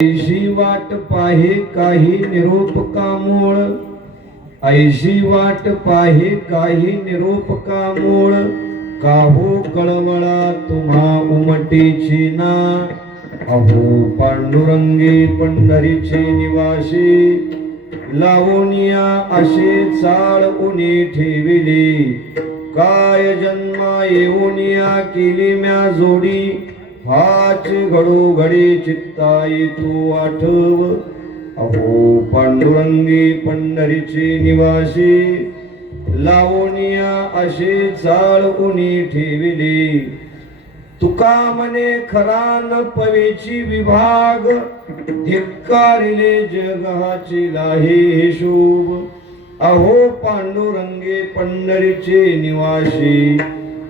ऐशी वाट पाहे काही निरोप कामोळ, ऐशी वाट पाहे काही निरोप कामोळ, काहो कळवळा तुम्हा उमटीची ना. अहो पांडुरंगी पंढरीचे निवासी, लावोनिया असे चाळ उनी ठेविली. काय जन्मा येऊनिया केली म्या जोडी, हाच घडोघडी चित्ताई तू आठव. अहो पांडुरंगी पंढरीचे निवासी, लावोनिया असे चाळ उनी ठेविली. तुका म्हणे खरा न पवेची विभाग, धिक्कारिले जगाची लाहे शोभ. अहो पांडुरंगे पंढरीचे निवासी,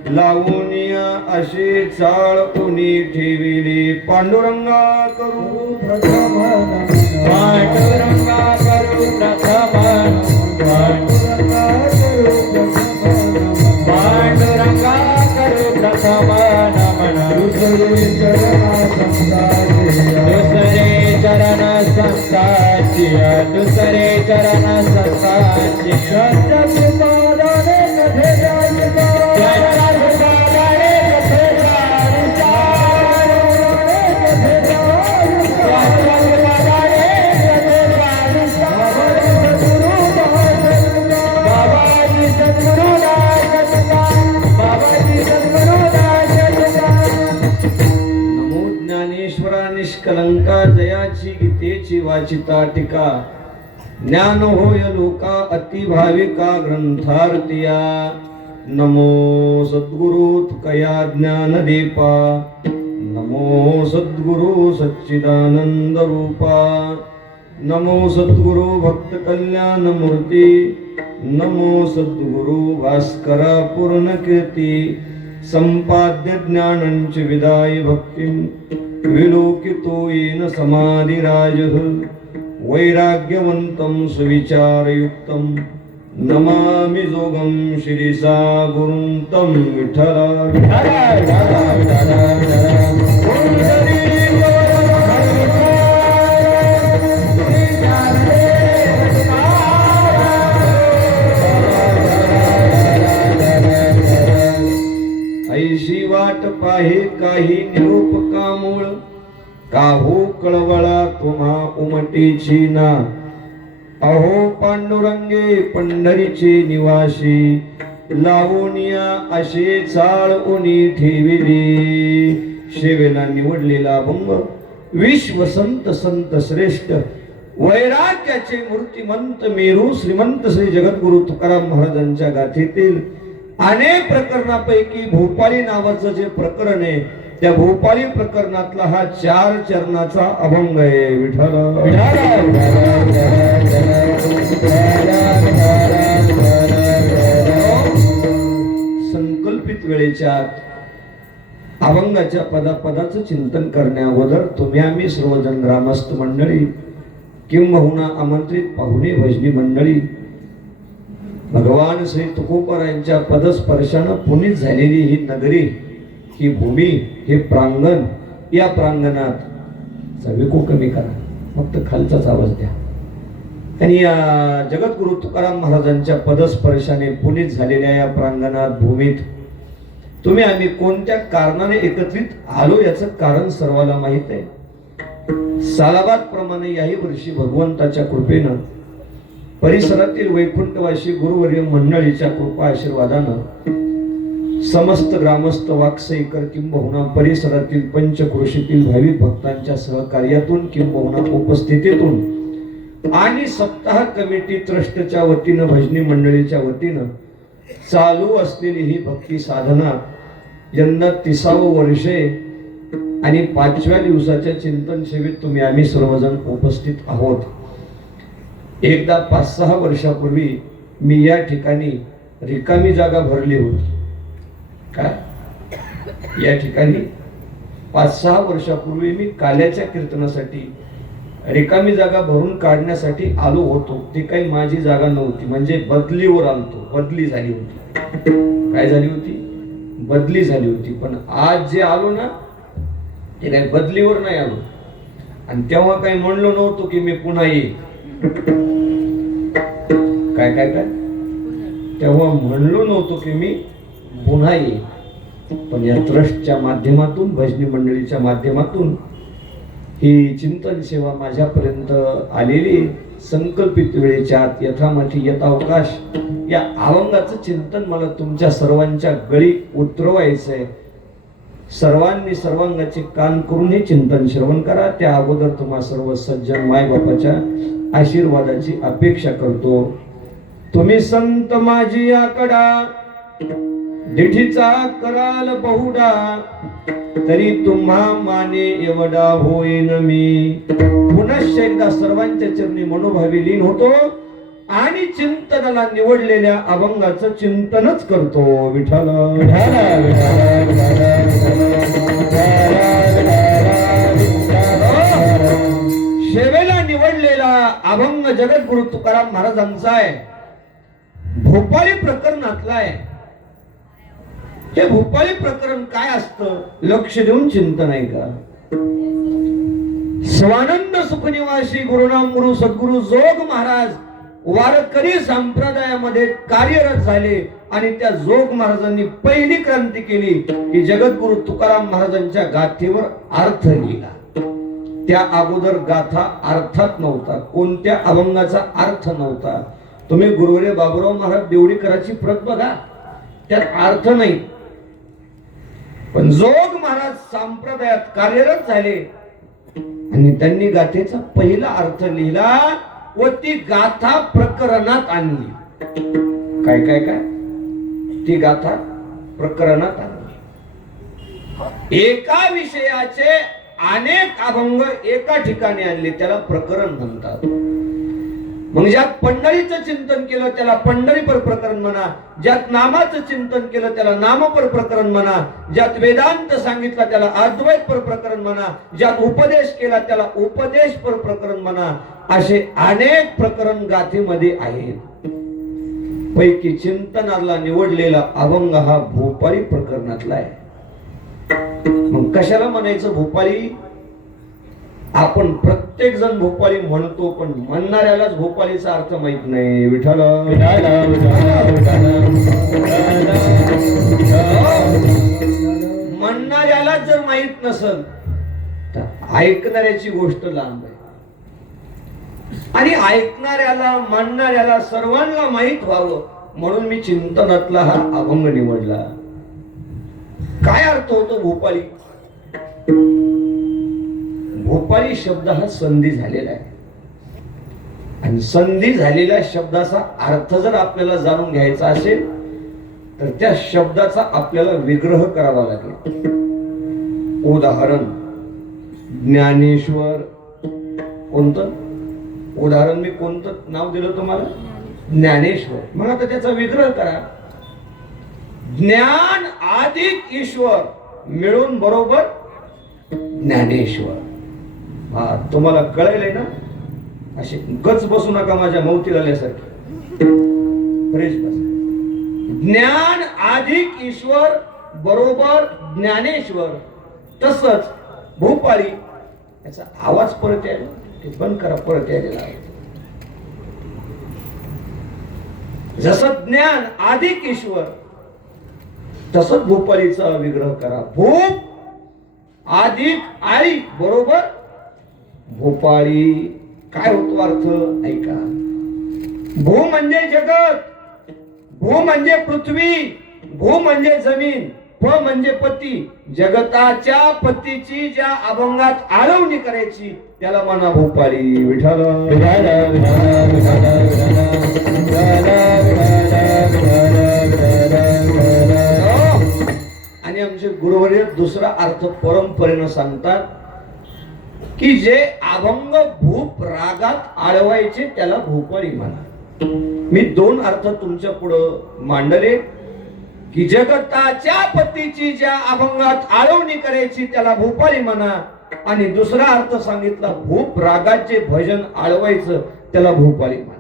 लावोनिया असे चाळ उनी ठेविली. पांडुरंगा करू प्रथम, पांडुरंगा करू प्रथम, पांडुरंगा करू प्रथम, पांडुरंगा करू प्रथम नमन. दुसरे चरण संताची, दुसरे चरण संताची, दुसरे चरण संताची. सत्य पिताने कथे जायका, निष्कलंका जयाची गीतेची वाचिता टीका. ज्ञान होय लोका अति भाविका ग्रंथार्थिया. नमो सद्गुरु तुकया ज्ञान दीपा, नमो सद्गुरु सच्चिदानंद रूपा. नमो सद्गुरु भक्त कल्याण मूर्ती, नमो सद्गुरु भास्करा पूर्ण कीर्ती. संपाद्य ज्ञानंच विदाय भक्तिं, विलोकितो येन समाधिराजः. वैराग्यवन्तं सुविचारयुक्तं, नमामि जोगं शिरीसा गुरुं तं विठ्ठला. ऐशी वाट पाहे काही निरोप कामोळ, काहो कळवळा तुम्हा उमटीची ना. अहो पांडुरंगे पंढरीचे निवासी, लावोनिया असे चाळ उनी ठेविली. शेवेला निवडलेला अभंग विश्व संत संत श्रेष्ठ, वैराग्याचे मूर्तिमंत मेरू श्रीमंत श्री जगद्गुरु तुकाराम महाराजांच्या गाथेतील अनेक प्रकरणापैकी भोपाली नावाचं जे प्रकरण आहे, त्या भोपाली प्रकरणातला हा 4 चरणाचा अभंग आहे. विठ्ठल संकल्पित वेळेच्या अभंगाच्या पदापदाचं चिंतन करण्या अगोदर तुम्ही आम्ही सर्वजण ग्रामस्थ मंडळी, किंबहुना आमंत्रित पाहुणे भजनी मंडळी, भगवान श्री तुकोबारायांच्या पदस्पर्शानं पुनीत झालेली ही नगरी, ही भूमी, हे प्रांगण, या प्रांगणात सविको कमी करा, फक्त खालचाच आवाज द्या. आणि या जगद्गुरु तुकाराम महाराजांच्या पदस्पर्शाने पुनीत झालेल्या या प्रांगणात, भूमीत तुम्ही आम्ही कोणत्या कारणाने एकत्रित आलो याचं कारण सर्वाला माहित आहे. सालाबाद प्रमाणे याही वर्षी भगवंताच्या कृपेनं परिसरातील वैकुंठवासी गुरुवर्य मंडळीच्या कृपा आशीर्वादानं समस्त ग्रामस्थ वाकसईकर किंबहुना परिसरातील पंचक्रोशीतील भाविक भक्तांच्या सहकार्यातून किंबहुना उपस्थितीतून आणि सप्ताह कमिटी ट्रस्टच्या वतीनं भजनी मंडळीच्या वतीनं चालू असलेली ही भक्ती साधना यंदा 30वे वर्ष आणि 5व्या दिवसाच्या चिंतन सेवेत तुम्ही आम्ही सर्वजण उपस्थित आहोत. एकदा 5-6 वर्षापूर्वी मी या ठिकाणी रिकामी जागा भरली होती. काय या ठिकाणी 5-6 वर्षापूर्वी मी काल्याच्या कीर्तनासाठी रिकामी जागा भरून काढण्यासाठी आलो होतो. ती काही माझी जागा नव्हती, म्हणजे बदलीवर आलतो, बदली झाली होती. काय झाली होती? बदली झाली होती. पण आज जे आलो ना, ते काही बदलीवर नाही आलो, आणि तेव्हा काही म्हणलो नव्हतो की मी पुन्हा येईल. काय काय काय तेव्हा म्हणलो नव्हतो की मी पुन्हा येईल. पण या ट्रस्टच्या माध्यमातून, भजनी मंडळीच्या माध्यमातून ही चिंतन सेवा माझ्यापर्यंत आलेली, संकल्पित वेळेच्या आत यथामथी यथावकाश या अभंगाचं चिंतन मला तुमच्या सर्वांच्या गळी उतरवायचंय. सर्वांनी सर्वांगाचे कान करून हे चिंतन श्रवण करा. त्या अगोदर तुम्हा सर्व सज्जन माय बापाच्या आशीर्वादाची अपेक्षा करतो. तुम्ही संत माझी आकडा दिठीचा कराल बहुडा, तरी तुम्हा माने एवढा होईन मी. पुनश्च एकदा सर्वांच्या चरणी मनोभावी लीन होतो आणि चिंतनाला निवडलेल्या अभंगाचं चिंतनच करतो. विठ्ठल सेवेला निवडलेला अभंग जगद्गुरु तुकाराम महाराजांचा आहे. भोपाळी प्रकरणातला आहे. हे भोपाळी प्रकरण काय असतं लक्ष देऊन चिंतन आहे का. स्वानंद सुखनिवासी गुरुनाम गुरु सद्गुरु जोग महाराज वारकरी संप्रदायामध्ये कार्यरत झाले आणि त्या जोग महाराजांनी पहिली क्रांती केली की जगद्गुरु तुकाराम महाराजांच्या गाथेवर अर्थ लिहिला. त्या अगोदर गाथा अर्थात नव्हता, कोणत्या अभंगाचा अर्थ नव्हता. तुम्ही गुरुवरे बाबुराव महाराज देवडीकराची प्रत बघा, त्यात अर्थ नाही. पण जोग महाराज संप्रदायात कार्यरत झाले आणि त्यांनी गाथेचा पहिला अर्थ लिहिला व ती गाथा प्रकरणात आणली. काय काय काय ती गाथा प्रकरणात आणली. एका विषयाचे अनेक अभंग एका ठिकाणी आणले, त्याला प्रकरण म्हणतात. मग ज्यात पंढरीचं चिंतन केलं त्याला पंढरीपर प्रकरण म्हणा, ज्यात नामाचं चिंतन केलं त्याला नामपर प्रकरण म्हणा, ज्यात वेदांत सांगितला त्याला अद्वैतपर प्रकरण म्हणा, ज्यात उपदेश केला त्याला उपदेशपर प्रकरण म्हणा. असे अनेक प्रकरण गाथेमध्ये आहेत. पैकी चिंतनाला निवडलेला अभंग हा भोपाळी प्रकरणातला आहे. मग कशाला म्हणायचं भोपाळी? आपण प्रत्येक जण भोपाळी म्हणतो, पण म्हणणाऱ्यालाच भोपाळीचा अर्थ माहित नाही. विठ्ठल म्हणणाऱ्याला जर माहित नसल तर ऐकणाऱ्याची गोष्ट लांब आहे. आणि ऐकणाऱ्याला, म्हणणाऱ्याला सर्वांना माहित व्हावं म्हणून मी चिंतनातला हा अभंग निवडला. काय अर्थ होतो भोपाळी? भोपाळी शब्द हा संधी झालेला आहे आणि संधी झालेल्या शब्दाचा अर्थ जर आपल्याला जाणून घ्यायचा असेल तर त्या शब्दाचा आपल्याला विग्रह करावा लागेल. उदाहरण ज्ञानेश्वर. कोणतं उदाहरण? मी कोणतं नाव दिलं तुम्हाला? ज्ञानेश्वर. मग आता त्याचा विग्रह करा. ज्ञान अधिक ईश्वर मिळून बरोबर ज्ञानेश्वर. हा तुम्हाला कळले ना? असे गच बसू नका माझ्या मौतीला आल्यासारखे. फ्रेश बस. ज्ञान अधिक ईश्वर बरोबर ज्ञानेश्वर. तसंच भोपाळी. याचा आवाज परत यायला, ते बंद करा, परत यायला. जसं ज्ञान अधिक ईश्वर तसंच भोपाळीचा विग्रह करा. भूप अधिक आई बरोबर भोपाळी. काय होतो अर्थ? ऐका. भू म्हणजे जगत, भू म्हणजे पृथ्वी, भू म्हणजे जमीन, प म्हणजे पती. जगताच्या पतीची ज्या अभंगात आळवणी करायची त्याला म्हणा भोपाळी. विठ्ठल आणि आमचे गुरुवर्य दुसरा अर्थ परंपरेनं सांगतात की जे अभंग भूप रागात आळवायचे त्याला भोपाळी म्हणा. मी दोन अर्थ तुमच्या पुढं मांडले की जगताच्या पतीची ज्या अभंगात आळवणी करायची त्याला भोपाळी म्हणा, आणि दुसरा अर्थ सांगितला भूप रागात जे भजन आळवायचं त्याला भोपाळी म्हणा.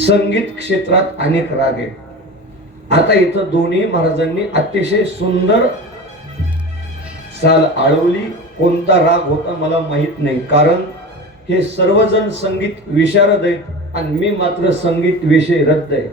संगीत क्षेत्रात अनेक राग आहेत. आता इथं दोन्ही महाराजांनी अतिशय सुंदर साल आळवली. कोणता राग होता मला माहित नाही, कारण हे सर्वजण संगीत विशारद आहेत आणि मी मात्र संगीत विषय रद्द आहे.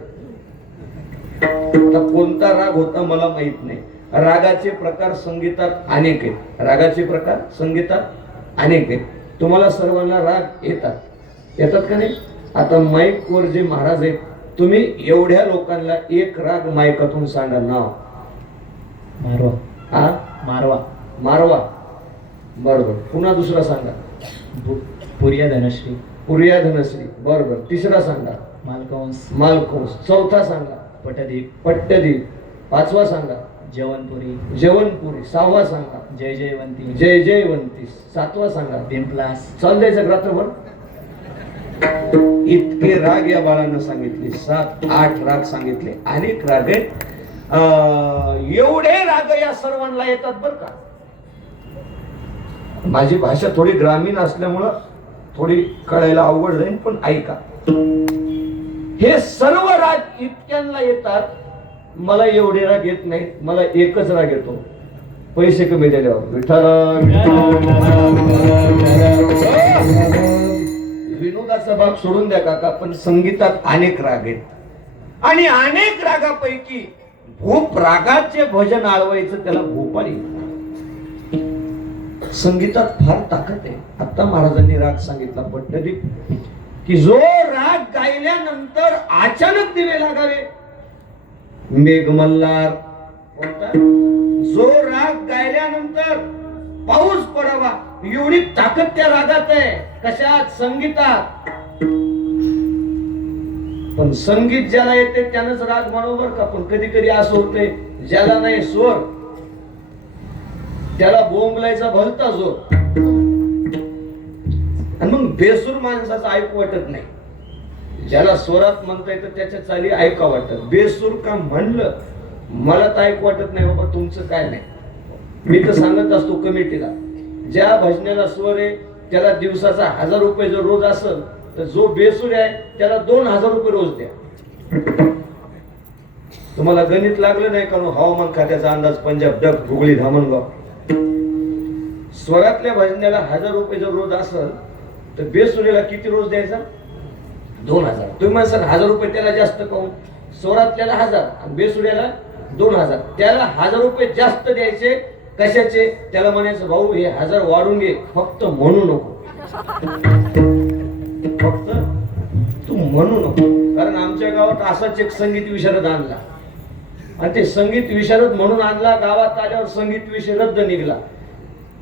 आता कोणता राग होता मला माहित नाही. रागाचे प्रकार संगीतात अनेक आहेत. रागाचे प्रकार संगीतात अनेक आहेत. तुम्हाला सर्वांना राग येतात का नाही? आता माईक वर जे महाराज आहेत, तुम्ही एवढ्या लोकांना एक राग माईकातून सांगा. नाव मारवा. हा, मारवा. मारवा. बरोबर. पुन्हा दुसरा सांगा. पुरिया धनश्री. पुरिया धनश्री. बरोबर. तिसरा सांगा. मालकंस. मालकंस. चौथा सांगा. पटदीप. पट्टदीप. पाचवा सांगा. जवनपुरी. जवनपुरी. सहावा सांगा. जय जयवंती. जय जयवंती. सातवा सांगा. बिनप्लास. चाल द्यायचं रात्रभर. इतके राग या बाळांना सांगितले. 7-8 राग सांगितले. अनेक राग आहेत. एवढे राग या सर्वांना येतात बर का. माझी भाषा थोडी ग्रामीण असल्यामुळं थोडी कळायला अवघड जाईल, पण ऐका. हे सर्व राग इतक्यांना येतात. मला एवढे राग येत नाही. मला एकच राग येतो, पैसे कमी दिल्यावर. विनोदाचा भाग सोडून द्या काका, पण संगीतात अनेक राग आहेत आणि अनेक रागापैकी भूप रागाचे भजन आळवायचं त्याला भोपाळी. संगीतात फार ताकद आहे. आता महाराजांनी राग सांगितला पट्टदीप, की जो राग गायल्यानंतर अचानक दिवे लागावे. मेघमल्हार. कोणता? जो राग गायल्यानंतर पाऊस पडावा, एवढी ताकद त्या रागात आहे. कशात? संगीतात. पण संगीत ज्याला येते त्यानंच राग बरोबर का. पण कधी कधी असं होतंय, ज्याला नाही स्वर त्याला बोंबलायचा भलता जोर, आणि मग बेसूर माणसाचं ऐकू वाटत नाही. ज्याला स्वरात म्हणता येतं त्याच्या चाली ऐका वाटत. बेसूर का म्हणलं मला तर ऐकू वाटत नाही बाबा, तुमचं काय नाही. मी तर सांगत असतो कमिटीला, ज्या भजनाला स्वर आहे त्याला दिवसाचा 1000 रुपये जर रोज असेल, तर जो बेसूर आहे त्याला 2000 रुपये रोज द्या. तुम्हाला गणित लागलं नाही का? हवामान खात्याचा अंदाज पंजाब डग हुगळी धामणगाव. स्वरातल्या भजनाला 1000 रुपये जर रोज असेल, तर बेसुरेला किती रोज द्यायचा? 2000. तुम्ही म्हणसाल 1000 रुपये त्याला जास्त काऊन? स्वरातल्याला 1000 आणि बेसुऱ्याला 2000. त्याला 1000 रुपये जास्त द्यायचे. कशाचे? त्याला म्हणायचं भाऊ हे 1000 वाढून घे, फक्त म्हणू नको. फक्त तू म्हणू नको. कारण आमच्या गावात असाच एक संगीत विशारद आणला, आणि ते संगीत विशारद म्हणून आणला. गावात आल्यावर संगीत विशारद निघाला.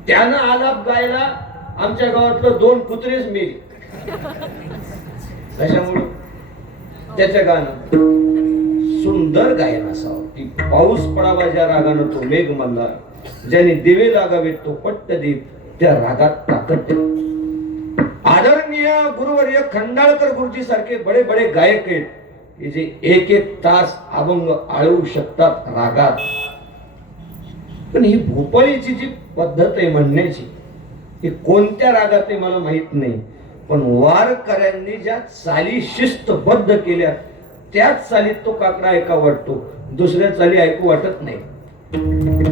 त्यानं आलाप गायला. आमच्या गावातलं 2 कुत्रेच मेली. कशामुळे? त्याच्या गाणं सुंदर गायन असावं, की पाऊस पडावा ज्या रागानं तो मेघमल्हार, ज्याने दिवे लागावे तो पट्टदीप, त्या रागात ताकद. आदरणीय गुरुवर्य खंडाळकर गुरुजी सारखे बडे बडे गायक आहेत, की जे 1-1 तास अभंग आळवू शकतात रागात. पण ही भोपाळीची जी पद्धत आहे म्हणण्याची, ही कोणत्या रागात आहे मला माहित नाही, पण वारकऱ्यांनी ज्या चाली शिस्तबद्ध केल्या त्याच चालीत तो काकडा ऐका वाटतो. दुसऱ्या चाली ऐकू वाटत नाही.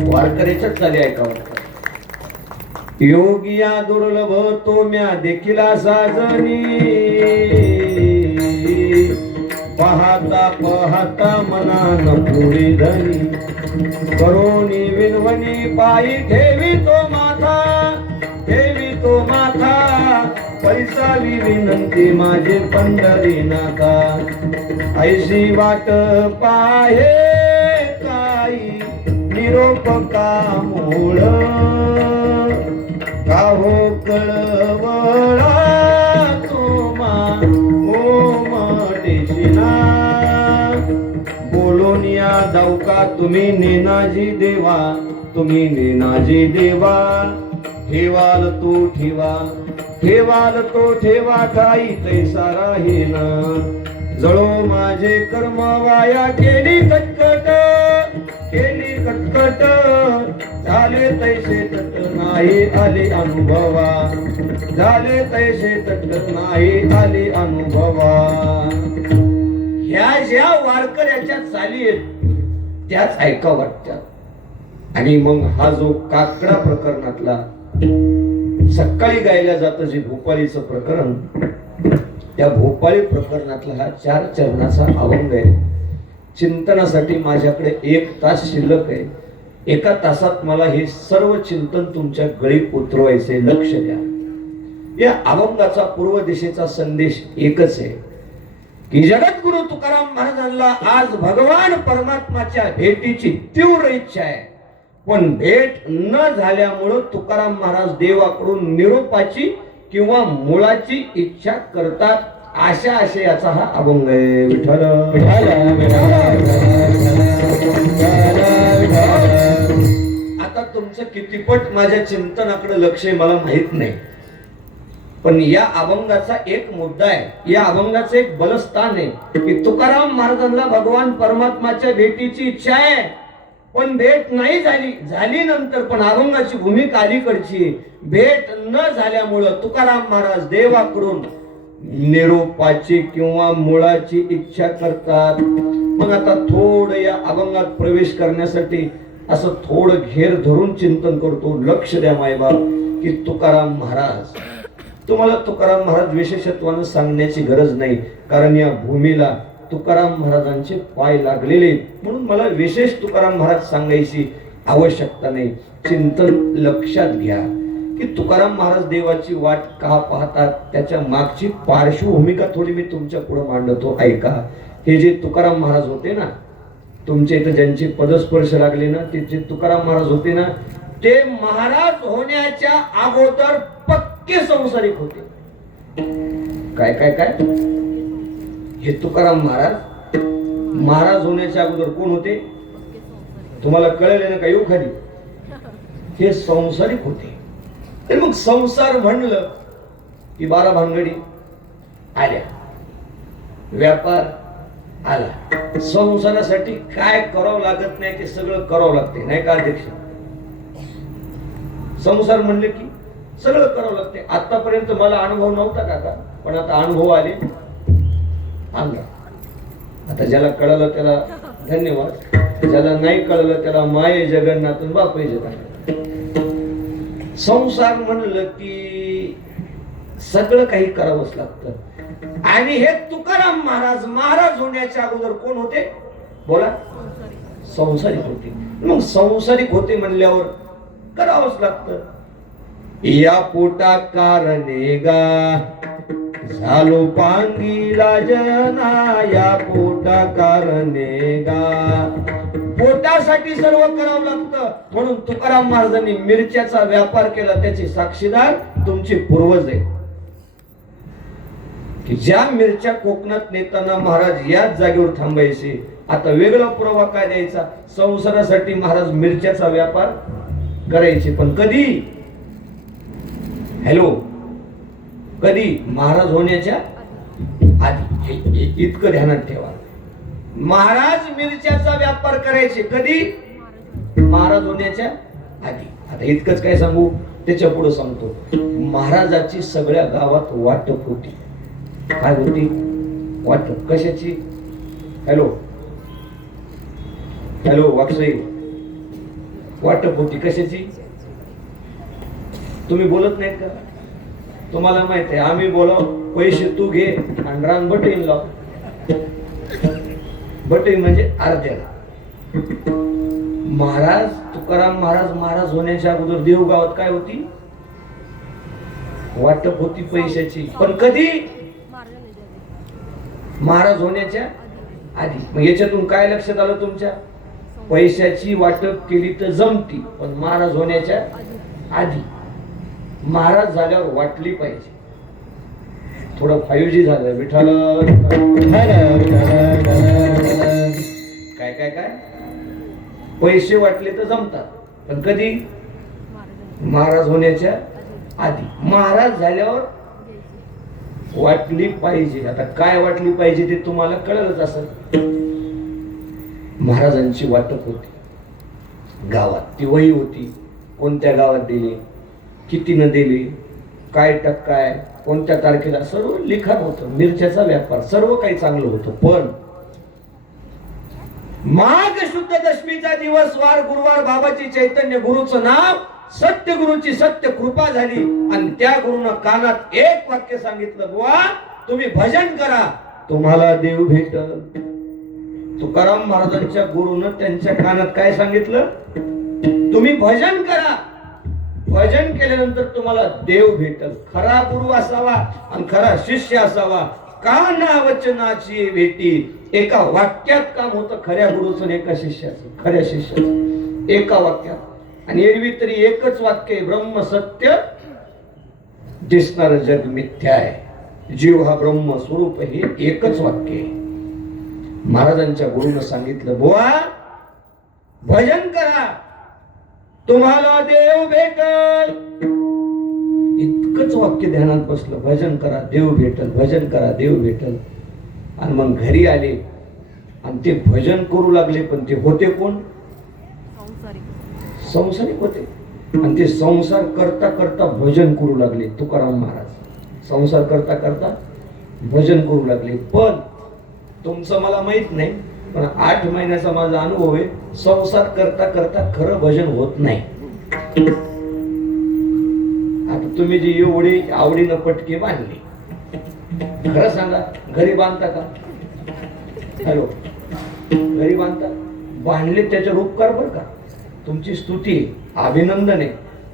वारकऱ्याच्याच चाली ऐका वाटतात. योगिया दुर्लभ तो म्या देखिला साजनी, पाहता पाहता मनान पुढे धनी, करोनी विनवनी पायी ठेवी तो माथा, ठेवी तो माथा, पैसावी विनंती माझे पंढरीनाथा. ऐशी वाट पाहे काही निरोप का मूळ, का हो कळवळा तुम्हा ओमटेशिना. बोलोनिया दावका तुम्ही नेनाजी देवा, तुम्ही नेनाजी देवा. ठेवाल तो ठेवा, ठेवाल तो ठेवा, काही तैसा राहीना. जळो माझे कर्म वाया केली कटकट, केली कटकट. झाले तैसे तट नाही आले अनुभवा, झाले तैसे तट नाही आले अनुभवा. ह्या ज्या वारकऱ्याच्या चाली आहेत त्याच ऐका वाटतात. आणि मग हा जो काकडा प्रकरणातला सकाळी गायला जातं जे भोपाळीचं प्रकरण, त्या भोपाळी प्रकरणातला हा 4 चरणाचा अभंग आहे. चिंतनासाठी माझ्याकडे 1 तास शिल्लक आहे. 1 तासात मला हे सर्व चिंतन तुमच्या गळी उतरवायचे. लक्ष द्या. या अभंगाचा पूर्व दिशेचा संदेश एकच आहे की जगद्गुरु तुकाराम महाराजांना आज भगवान परमात्माच्या भेटीची तीव्र इच्छा आहे, पण भेट न झाल्यामुळं तुकाराम महाराज देवाकडून निरोपाची किंवा मुळाची इच्छा करतात. अशा आशयाचा हा अभंग आहे. विठ्ठल आता तुमचं कितीपट माझ्या चिंतनाकडे लक्ष आहे मला माहित नाही, पण या अभंगाचा एक मुद्दा आहे, या अभंगाचं एक बलस्थान आहे की तुकाराम महाराजांना भगवान परमात्माच्या भेटीची इच्छा आहे, पण भेट नाही झाली नंतर पण अभंगाची भूमिका अलीकडची. भेट न झाल्यामुळं तुकाराम महाराज देवाकडून निरोपाची किंवा मुळाची इच्छा करतात. मग आता थोडं या अभंगात प्रवेश करण्यासाठी असं थोडं घेर धरून चिंतन करतो. लक्ष द्या मायबाप की तुकाराम महाराज, तुम्हाला तुकाराम महाराज विशेषत्वानं सांगण्याची गरज नाही, कारण या भूमीला तुकाराम महाराजांचे पाय लागलेले, म्हणून मला विशेष तुकाराम महाराज सांगायची आवश्यकता नाही. चिंतन लक्षात घ्या की तुकाराम महाराज देवाची वाट का पाहतात, त्याच्या मागची पार्श्वभूमिका थोडी मी तुमच्या पुढे मांडतो. ऐका. हे जे तुकाराम महाराज होते ना, तुमच्या इथं ज्यांचे पदस्पर्श लागले ना, ते जे तुकाराम महाराज होते ना, ते महाराज होण्याच्या अगोदर पक्के संसारिक होते. काय काय काय हे तुकाराम महाराज होण्याच्या अगोदर कोण होते तुम्हाला कळले ना का? येऊ खाली. हे संसारिक होते. तर मग संसार म्हणलं की 12 भानगडी आल्या, व्यापार आला. संसारासाठी काय करावं लागत नाही ते सगळं करावं लागते, नाही का अध्यक्ष? संसार म्हणले की सगळं करावं लागते. आतापर्यंत मला अनुभव नव्हता काका, पण आता अनुभव आले. आता ज्याला कळलं त्याला धन्यवाद, ज्याला नाही कळलं त्याला माये जगन्नाथून बापे जगन्नाथ. संसार म्हणलं की सगळं काही करावंच लागतं. आणि हे तुकाराम महाराज होण्याच्या अगोदर कोण होते बोला? संसारिक होते. मग संसारिक होते म्हणल्यावर करावंच लागतं. या पोटा कारणे गा झालो पांगीला जना, या पोटा कारणे गा. पोटासाठी सर्व करावं लागतं, म्हणून तुकाराम महाराजांनी मिरच्याचा व्यापार केला. त्याचे साक्षीदार तुमचे पूर्वज आहे की ज्या मिरच्या कोकणात नेताना महाराज याच जागेवर थांबायचे. आता वेगळा पुरावा काय द्यायचा? संसारासाठी महाराज मिरच्याचा व्यापार करायचे, पण कधी? हॅलो, कधी? महाराज होण्याच्या आधी. इतकं ध्यानात ठेवा. महाराज मिरच्याचा व्यापार करायचे कधी? महाराज होण्याच्या आधी. आता इतकंच काय सांगू, त्याच्या पुढे सांगतो. महाराजाची सगळ्या गावात वाटप होती. काय होती वाटप? कशाची? हॅलो हॅलो वाकसाई, वाटप होती कशाची? तुम्ही बोलत नाहीत का? तुम्हाला माहित आहे, आम्ही बोलाव पैसे तू घे आणि रान बटईन लाव. बटई म्हणजे अर्ध्याला. महाराज तुकाराम महाराज होण्याच्या अगोदर देवगावात काय होती? वाटप होती पैशाची. पण कधी? महाराज होण्याच्या आधी. मग याच्यातून काय लक्षात आलं तुमच्या? पैशाची वाटप केली तर जमती, पण महाराज होण्याच्या आधी. महाराज झाल्यावर वाटली पाहिजे. थोडं 5G झालं. विठाला काय काय काय पैसे वाटले तर जमतात, पण कधी? महाराज होण्याच्या आधी. महाराज झाल्यावर वाटली पाहिजे. आता काय वाटली पाहिजे ते तुम्हाला कळलंच असेल. महाराजांची वाटप होती गावात. ती वही होती, कोणत्या गावात दिली, कितीनं दिली, काय टक्का आहे, कोणत्या तारखेला, सर्व लिखाण होतं. मिरच्याचा व्यापार सर्व काही चांगलं होतं. पण माघ शुद्ध दशमीचा दिवस वार गुरुवार बाबाची चैतन्य गुरुचं नाव सत्य गुरुची सत्य कृपा झाली आणि त्या गुरुनं कानात एक वाक्य सांगितलं, बुवा तुम्ही भजन करा तुम्हाला देव भेटल. तुकाराम महाराजांच्या गुरुनं त्यांच्या कानात काय सांगितलं, तुम्ही भजन करा, भजन केल्यानंतर तुम्हाला देव भेटल. खरा गुरु असावा आणि खरा शिष्य असावा. काना वचनाची भेटी. एका वाक्यात काम होतं खऱ्या गुरुचं आणि एका शिष्याचं, खऱ्या शिष्याचं एका वाक्यात. आणि एरवी तरी एकच वाक्य आहे, ब्रह्म सत्य दिसणार जग मिथ्या आहे, जीव हा ब्रह्म स्वरूप. हे एकच वाक्य आहे. महाराजांच्या गुरुनं सांगितलं, बुवा भजन करा तुम्हाला देव भेटल. इतकंच वाक्य ध्यानात बसलं, भजन करा देव भेटल, भजन करा देव भेटल. आणि मग घरी आले आणि ते भजन करू लागले. पण ते होते कोण? संसारिक होते. आणि ते संसार करता करता भजन करू लागले. तुकाराम महाराज संसार करता करता भजन करू लागले. पण तुमचं मला माहित नाही, पण 8 महिन्याचा माझा अनुभव आहे, संसार करता करता खरं भजन होत नाही. आता तुम्ही जी एवढी आवडीनं पटके बांधली, खरं सांगा घरी बांधता का? हॅलो, घरी बांधता? बांधले त्याच्यावर उपकार बरं का, तुमची स्तुती अभिनंदन आहे.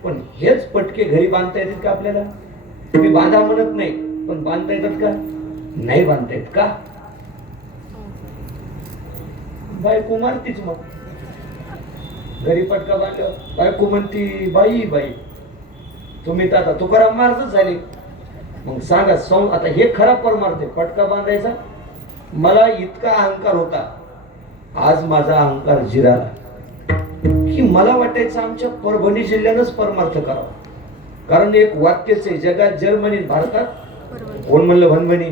पण हेच पटके घरी बांधता येतात का आपल्याला? मी बांधा म्हणत नाही, पण बांधता येतात का? नाही बांधता येत का? बायको मारतीच. मग घरी पटका बांधल्यावर बायको म्हणती, बाई बाई तुम्ही तर आता तुकाराम महाराजच झाले. मग सांगा आता हे खरा परमार्थ आहे पटका बांधायचा. मला इतका अहंकार होता, आज माझा अहंकार जिराला, की मला वाटायचं आमच्या परभणी जिल्ह्यानंच परमार्थ करावा. कारण एक वाक्यच आहे, जगात जर्मनीत भारतात कोण म्हणलं भनभणी?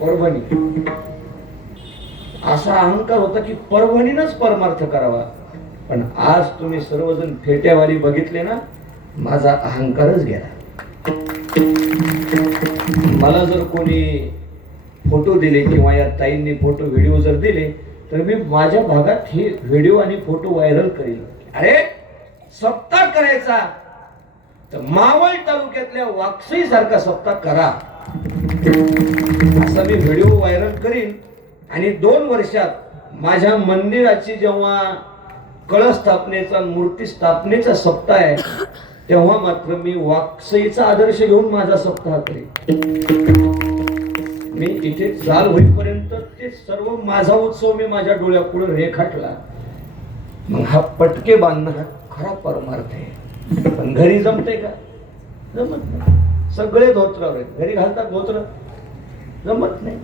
परभणी. असा अहंकार होता की परभणीनंच परमार्थ करावा. पण आज तुम्ही सर्वजण फेट्यावाली बघितले ना, माझा अहंकारच गेला. मला जर कोणी फोटो दिले किंवा या ताईंनी फोटो व्हिडिओ जर दिले, तर मी माझ्या भागात हे व्हिडिओ आणि फोटो व्हायरल करेल. अरे सप्ताह करायचा तर मावळ तालुक्यातल्या वाकसई सारखा सप्ताह करा, असा मी व्हिडिओ व्हायरल करीन. आणि 2 वर्षात माझ्या मंदिराची जेव्हा कळस स्थापनेचा मूर्ती स्थापनेचा सप्ताह आहे, तेव्हा मात्र मी वाकसईचा आदर्श घेऊन माझा सप्ताह करेन. मी इथे चाल होईपर्यंत ते सर्व माझा उत्सव मी माझ्या डोळ्यापुढे रेखाटला. मग हा पटके बांधणं हा खरा परमार्थ आहे. पण घरी जमते का? जमत नाही. सगळे धोत्रावर आहेत, घरी घालतात धोत्र, जमत नाही.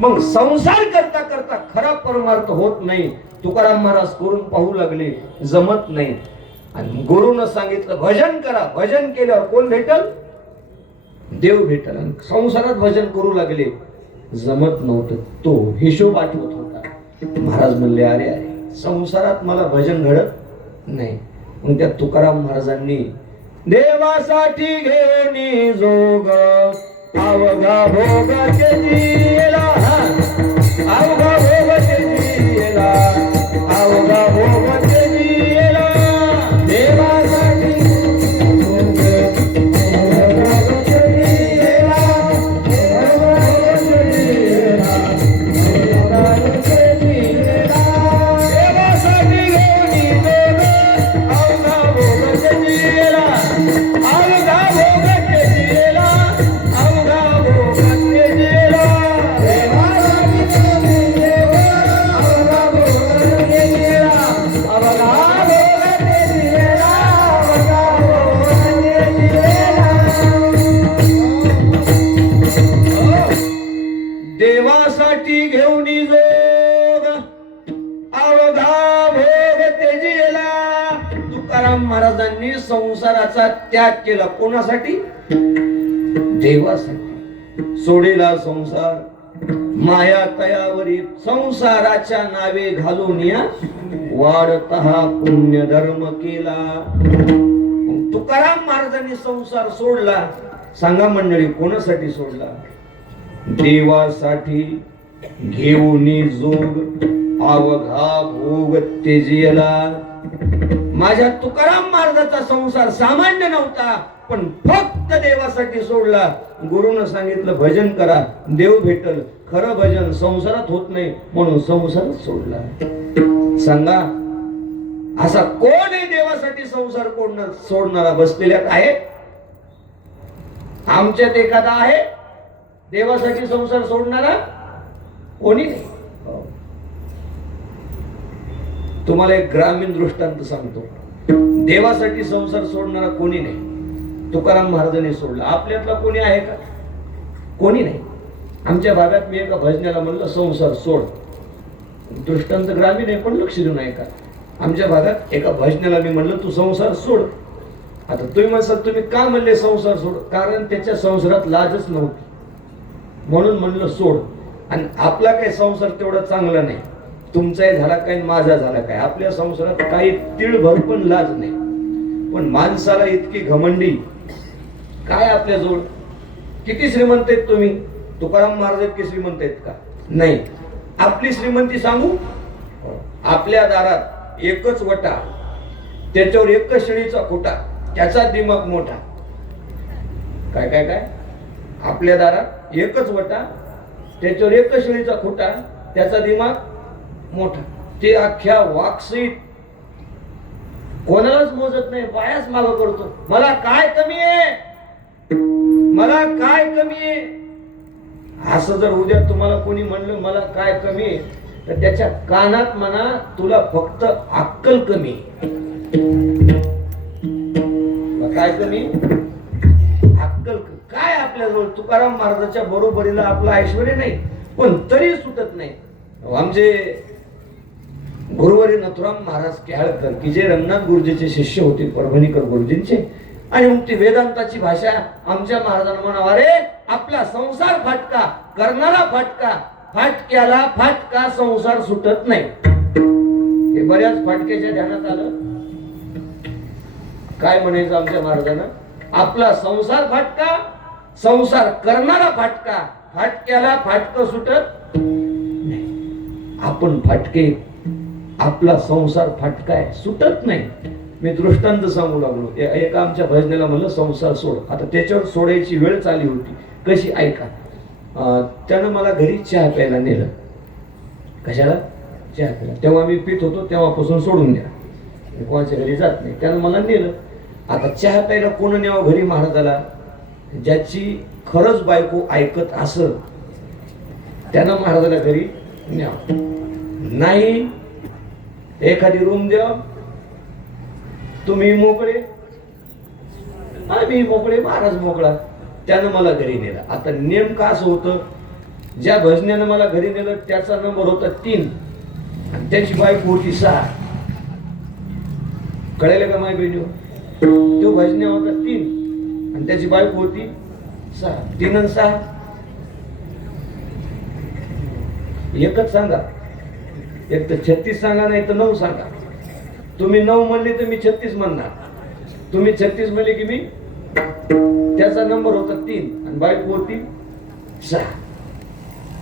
मग संसार करता करता खरा परमार्थ होत नाही. तुकाराम महाराज करून पाहू लागले, जमत नाही. आणि गुरुनं सांगितलं भजन करा. भजन केल्यावर कोण भेटल? देव भेटल. आणि संसारात भजन करू लागले, जमत नव्हतं. तो हिशोब आठवत होता. महाराज म्हणले, अरे अरे संसारात मला भजन घडत नाही. मग त्या तुकाराम महाराजांनी देवासाठी घेऊन जोग अवघा भोगाचे जिला, अवघा भोगाचे जिला, अवघा भोगाचे जिला, देवासाठी देवासाठी घेऊन जोग अवघा भोग तेजीला. तुकाराम महाराजांनी संसाराचा त्याग केला. कोणासाठी? देवासाठी. सोडेला संसार माया तयावरी, संसाराच्या नावे घालून या वाढत हा पुण्य धर्म केला. तुकाराम महाराजांनी संसार सोडला. सांगा मंडळी, कोणासाठी सोडला? देवासाठी. घेऊनी जोग अवघा भोग तेजियला. माझ्या तुकाराम महाराजाचा संसार सामान्य नव्हता, पण फक्त देवासाठी सोडला. गुरुनं सांगितलं भजन करा, देव भेटल. खरं भजन संसारात होत नाही, म्हणून संसारच सोडला. सांगा असा कोण आहे देवासाठी संसार सोडणारा? बसलेल्यात आहे? आमच्यात एखादा आहे देवासाठी संसार सोडणारा? कोणी नाही. तुम्हाला एक ग्रामीण दृष्टांत सांगतो. देवासाठी संसार सोडणारा कोणी नाही. तुकाराम महाराजांनी सोडला. आपल्यातला कोणी आहे का? कोणी नाही. आमच्या भागात मी एका भजनाला म्हणलं संसार सोड. दृष्टांत ग्रामीण आहे, पण लक्ष देऊन ऐका. आमच्या भागात एका भजनाला मी म्हणलं तू संसार सोड. आता तुम्ही म्हणसाल तुम्ही का म्हणले संसार सोड? कारण त्याच्या संसारात लाजच नव्हती, म्हणून म्हणलं सोड. आणि आपला काही संसार तेवढा चांगला नाही. तुमचाही झाला काय, माझा झाला काय, आपल्या संसारात काही तिळभर पण लाज नाही. पण माणसाला इतकी घमंडी काय आपल्याजवळ? किती श्रीमंत आहेत तुम्ही? तुकाराम महाराज इतके श्रीमंत आहेत का? नाही. आपली श्रीमंती सांगू? आपल्या दारात एकच वटा, त्याच्यावर एकच शेळीचा खोटा, त्याचा दिमाग मोठा. काय काय काय? आपल्या दारात एकच वटा, त्याच्यावर एकच शेळीचा खोटा, त्याचा दिमाग मोठा. ते अख्ख्या वाकसीत कोणालाच मोजत नाही, बायाच माग करतो. मला काय कमी आहे, मला काय कमी आहे. असं जर उद्या तुम्हाला कोणी म्हणलं मला काय कमी आहे, तर त्याच्या कानात म्हणा तुला फक्त अक्कल कमी. काय कमी? अक्कल. काय आपल्याजवळ? तुकाराम महाराजाच्या बरोबरीला आपलं ऐश्वर्य नाही, पण तरी सुटत नाही. आमचे गुरुवारी नथुराम महाराज केळकर, की जे रंगनाथ गुरुजीचे शिष्य होते, परभणीकर गुरुजींचे, आणि मग ती वेदांताची भाषा आमच्या महाराजांना म्हणावा, अरे आपला संसार फाटका, करणारा फाटका, फाटक्याला फाटका, संसार सुटत नाही. हे बऱ्याच फाटक्याच्या ध्यानात आलं. काय म्हणायचं आमच्या महाराजांना? आपला संसार फाटका, संसार करणारा फाटका, फाटक्याला फाटक सुटत नाही. आपण फाटके, आपला संसार फाटकाय, सुटत नाही. मी दृष्टांत सांगू लागलो. एका आमच्या भजनेला म्हणलं संसार सोड. आता त्याच्यावर सोडायची वेळ चालली होती. कशी? ऐका. त्यानं मला घरी चहा प्यायला नेलं. कशाला? चहा प्यायला. तेव्हा मी पित होतो, तेव्हापासून सोडून द्या, कोणाच्या घरी जात नाही. त्यानं मला नेलं. आता चहा प्यायला कोण न्यावं घरी महाराजाला? ज्याची खरंच बायको ऐकत असं त्यानं महाराजाला घरी न्यावं. नाही, एखादी रूम द्या, तुम्ही मोकळे, आम्ही मोकळे, महाराज मोकळा. त्यानं मला घरी नेलं. आता नेमकं असं होतं, ज्या भजन्यानं मला घरी नेलं त्याचा नंबर होता 3 आणि त्याची बायको होती 6. कळलं का माय बहिणी? तो भजन्या होता 3 आणि त्याची बायको होती 6. 3 आणि 6 एकच सांगा. एक तर 36 सांगा, नाही तर 9 सांगा. तुम्ही 9 म्हणले तर मी 36 म्हणणार. तुम्ही 36 म्हणले की मी. त्याचा नंबर होता 3 आणि बायको होती 6.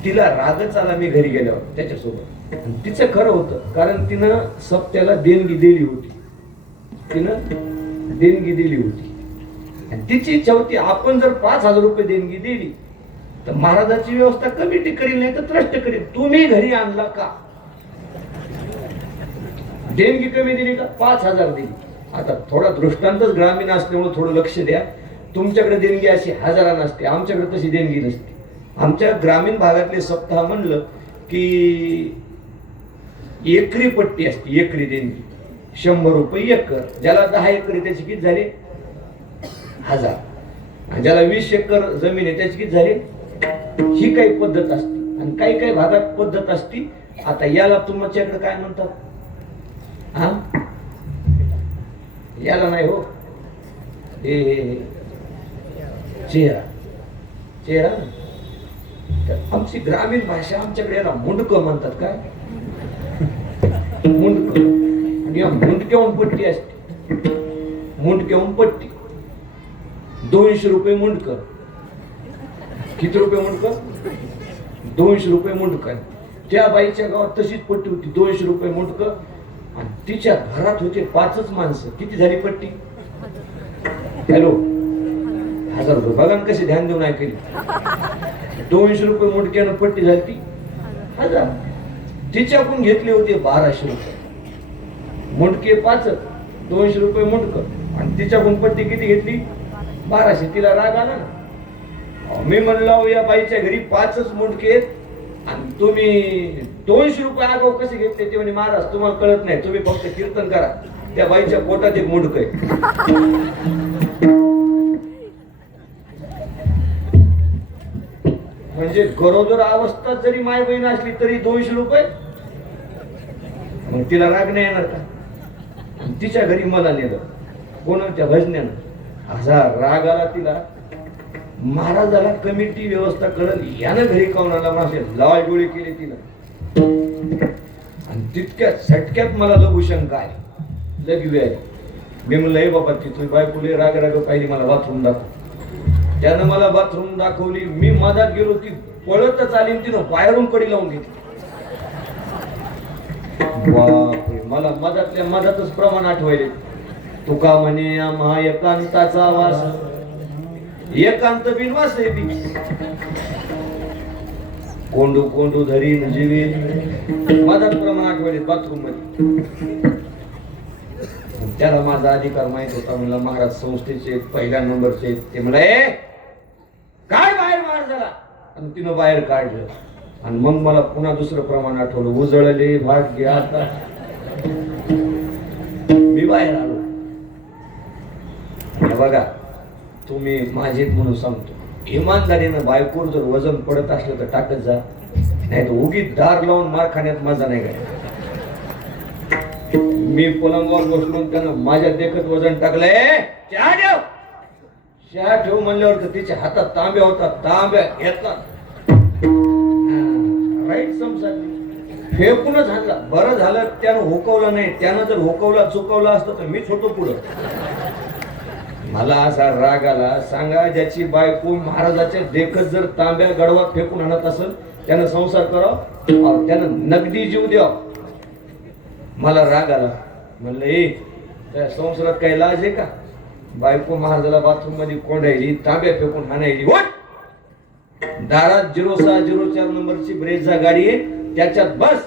तिला रागच आला मी घरी गेल्यावर त्याच्यासोबत. तिचं खरं होतं, कारण तिनं सप्त्याला देणगी दिली होती. तिनं देणगी दिली होती आणि तिची इच्छा होती आपण जर 5,000 रुपये देणगी दिली तर महाराजाची व्यवस्था कमिटी करील, नाही तर ट्रस्ट करील. तुम्ही घरी आणला का? देणगी कमी दिली का? 5,000 दिली. आता थोडा दृष्टांतच ग्रामीण असल्यामुळे थोडं लक्ष द्या. तुमच्याकडे देणगी अशी हजारांना असते, आमच्याकडे तशी देणगी नसते. आमच्या ग्रामीण भागातले सप्ताह म्हणलं की एकरी पट्टी असते. एकरी देणगी 100 रुपये एकर. ज्याला 10 एकर आहे त्याची किती झाले? 1000. आणि ज्याला 20 एकर जमीन आहे त्याची किती झाले? ही काही पद्धत असते आणि काही काही भागात पद्धत असते. आता याला तुमच्याकडे काय म्हणतात? हा, याला नाही हो, चेहरा. चेहरा. आमची ग्रामीण भाषा आमच्याकडे याला मुंडकं म्हणतात. काय? मुंडकं. आणि या मुंडक्याहून पट्टी असते. मुंडक्याहून पट्टी 200 रुपये मुंडकं. किती रुपये मुंडकं? 200 रुपये मुंडकं. त्या बाईच्या गावात तशीच पट्टी होती, 200 रुपये मुंडकं. आणि तिच्या घरात होते 5च माणसं. किती झाली पट्टी? हॅलो, 1000 रुपये. बघा ना कसे ध्यान देऊन ऐकली. 200 रुपये मुंडक्यानं पट्टी झाली ती 1000. तिच्याकडून घेतले होते 1200 रुपये मुंडके 5, 200 रुपये मुंडकं. आणि तिच्याकडून पट्टी किती घेतली? 1200. तिला राग आला ना. मी म्हणलो या बाईच्या घरी 5च मुंडके आहेत आणि तुम्ही 200 रुपये आगाऊ कसे घेतले? ते म्हणे महाराज तुम्हाला कळत नाही, तुम्ही फक्त कीर्तन करा. त्या बाईच्या पोटात एक मुंडक आहे. म्हणजे गरोदर अवस्था जरी माय बहीण असली तरी 200 रुपये. मग तिला राग नाही येणार का? तिच्या घरी मला नेलं कोणाच्या भजन्यानं. असा राग आला तिला. महाराजाला कमिटी व्यवस्था करल यानं घरी कावणाला मासे लाल डोळे केले तिनं. आणि तितक्यात झटक्यात मला लघुशंका आहे, लगवी आहे. मी म्हणलं हे बाबा ती तुझी बायकोले राग राग पाहिली, मला बाथरूम दाखव. त्यानं मला बाथरूम दाखवली. मी मधात गेलो, ती पळतच आली, तिनं बाहेरून कडी लावून घेतली. बापरे, मला मधातल्या मधातच प्रमाण आठवायले. तुका म्हणे आम्हा एकांताचा वास, एकांत बिनवास आहे ती. कोंडू कोंडू धरीन जीवे, मधात प्रमाण आठवायले बाथरूम मध्ये. त्याला माझा अधिकार माहित होता. म्हणला महाराज संस्थेचे पहिल्या नंबरचे. ते म्हणले काय बाहेर मार झाला. आणि तिनं बाहेर काढलं. आणि मग मला पुन्हा दुसरं प्रमाण आठवलं. उजळले भाग्य आता. मी बाहेर आलो. बघा तुम्ही माझेत म्हणून सांगतो, इमानदारीनं बायकोर जर वजन पडत असलं तर टाकत जा, नाही तर उगीच दार लावून मार खाण्यात मजा नाही काय. मी पलंगावर बसलो, त्यानं माझ्या देखत वजन टाकलंय. चहा ठेव, चहा ठेव म्हणल्यावर तर तिच्या हातात तांब्या होता. तांब्या घेतला, राईट समजा फेकूनच हाणला. बरं झालं त्यानं हुकवलं नाही. त्यानं जर हुकवला चुकवला असतं तर मीच होतो पुढं. मला असा राग आला. सांगा ज्याची बायको महाराजाच्या देखत जर तांब्या गडवात फेकून आणत असेल त्यानं संसार करावा, त्यानं नगदी जीव द्यावा. मला राग आला. म्हणलं त्या संसारात काही लाज आहे का? बायको महाराजाला बाथरूम मध्ये कोंडायली, तांब्या फेकून हाणायली. दारात 0604 नंबरची ब्रेझा गाडी आहे, त्याच्यात बस.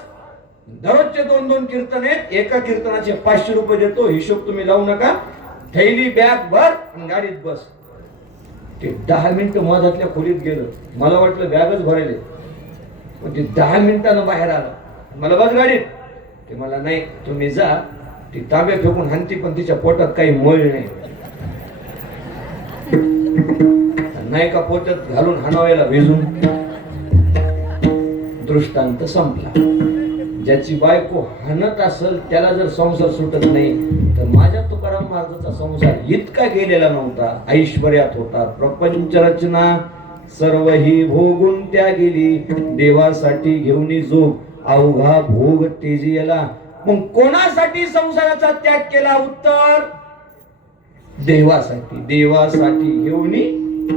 दररोजचे 2-2 कीर्तन आहेत. एका कीर्तनाचे 500 रुपये देतो. हिशोब तुम्ही लावू नका. थैली बॅग भर आणि गाडीत बस. ते 10 मिनिटं मधातल्या खोलीत गेलं. मला वाटलं बॅगच भरायले, पण ते 10 मिनिटानं बाहेर आलं. मला बस गाडीत. ते मला नाही तुम्ही जा. ती तांब्या फेकून हाणती पण तिच्या पोटात काही मळ नाही का पोटात घालून हाणावायला भेजून. दृष्टांत संपला. ज्याची बायको हाणत असेल त्याला जर संसार सुटत नाही तर माझ्या तुकाराम महाराजाचा संसार इतका गेलेला नव्हता. ऐश्वर्यात होता. प्रपंच रचना सर्व ही भोगून त्या गेली, देवासाठी घेऊन जोग अवघा भोग तेजियला. मग कोणासाठी संसाराचा त्याग केला? उत्तर देवासाठी. देवासाठी घेऊन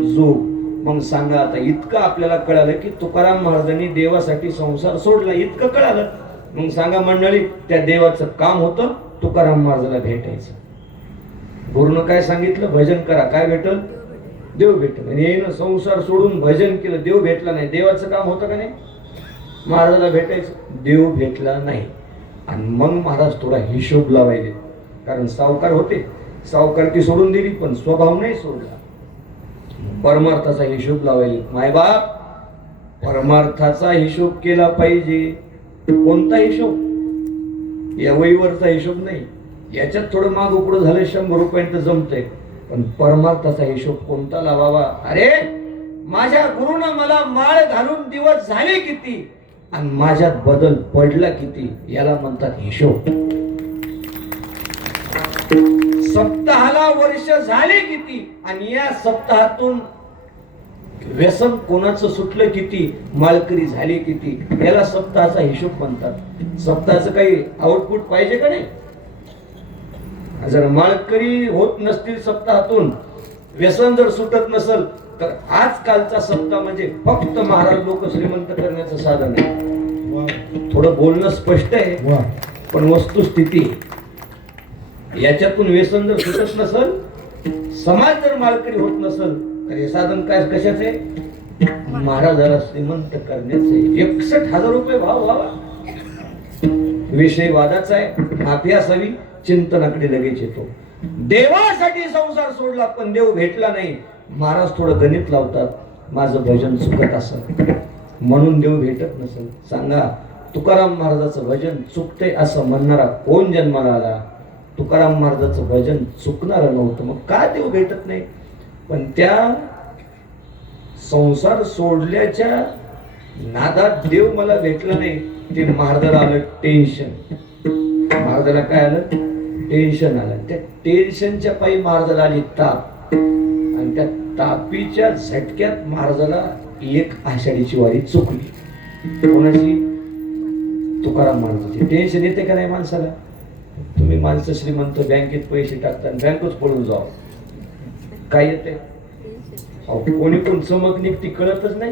जोग. मग सांगा आता, इतकं आपल्याला कळालं की तुकाराम महाराजांनी देवासाठी संसार सोडला, इतकं कळालं. मग सांगा मंडळी, त्या देवाचं काम होतं तुकाराम महाराजाला भेटायचं. गुरुनं काय सांगितलं? भजन करा. काय भेटल? देव भेटल. आणि येईन संसार सोडून भजन केलं, देव भेटला नाही. देवाचं काम होतं का नाही? महाराजाला भेटायचं, देव भेटला नाही. आणि मग महाराज थोडा हिशोब लावायले. कारण सावकार होते, सावकारकी सोडून दिली पण स्वभाव नाही सोडला. परमार्थाचा हिशोब लावायले. मायबाप, परमार्थाचा हिशोब केला पाहिजे. कोणता हिशोब? या वहीवरचा हिशोब नाही. याच्यात थोडं माग पुढं झालं, 100 रुपयांत जमतंय. पण परमार्थाचा हिशोब कोणता लावावा? अरे माझ्या गुरुनं मला माळ घालून दिवस झाले किती आणि माझ्यात बदल पडला किती, याला म्हणतात हिशोब. सप्ताहाला वर्ष झाले किती आणि या सप्ताहातून व्यसन कोणाचं सुटलं किती, माळकरी झाले किती, याला सप्ताहाचा हिशोब म्हणतात. सप्ताहाचं काही आउटपुट पाहिजे का नाही? जर माळकरी होत नसतील सप्ताहातून, व्यसन जर सुटत नसल तर आजकालचा सत्ता म्हणजे फक्त महाराज लोक श्रीमंत करण्याचं साधन आहे. थोडं बोलणं स्पष्ट आहे, पण वस्तुस्थिती याच्यातून व्यसन जर सुटत नसल, समाज जर मालकरी होत नसल, तर हे साधन काय कशाच आहे? महाराजाला श्रीमंत करण्याचे. 61,000 रुपये भाव व्हावा, विषय वादाचा आहे, माफी असावी, चिंतनाकडे लगेच येतो. देवासाठी संसार सोडला पण देव भेटला नाही. महाराज थोडं गणित लावतात, माझं भजन चुकत असं म्हणून देव भेटत नसेल. सांगा, तुकाराम महाराजाचं भजन चुकते असं म्हणणारा कोण जन्माला आला? तुकाराम महाराजाचं भजन चुकणारं नव्हतं, मग का देव भेटत नाही? पण त्या संसार सोडल्याच्या नादात देव मला भेटला नाही, ते महाराजाला आलं टेन्शन. महाराजाला काय आलं? टेन्शन आलं. त्या टेन्शनच्या पायी महाराजाला आली ताप, आणि त्या तापीच्या झटक्यात महाराजाला एक आषाढीची वारी चुकली. कोणाची? तुकाराम महाराजाची. टेन्शन येते का नाही माणसाला? तुम्ही माणसं श्रीमंत बँकेत पैसे टाकता, बँकच पळून जाव, काय येते? कोणी कोण चमक निघती कळतच नाही.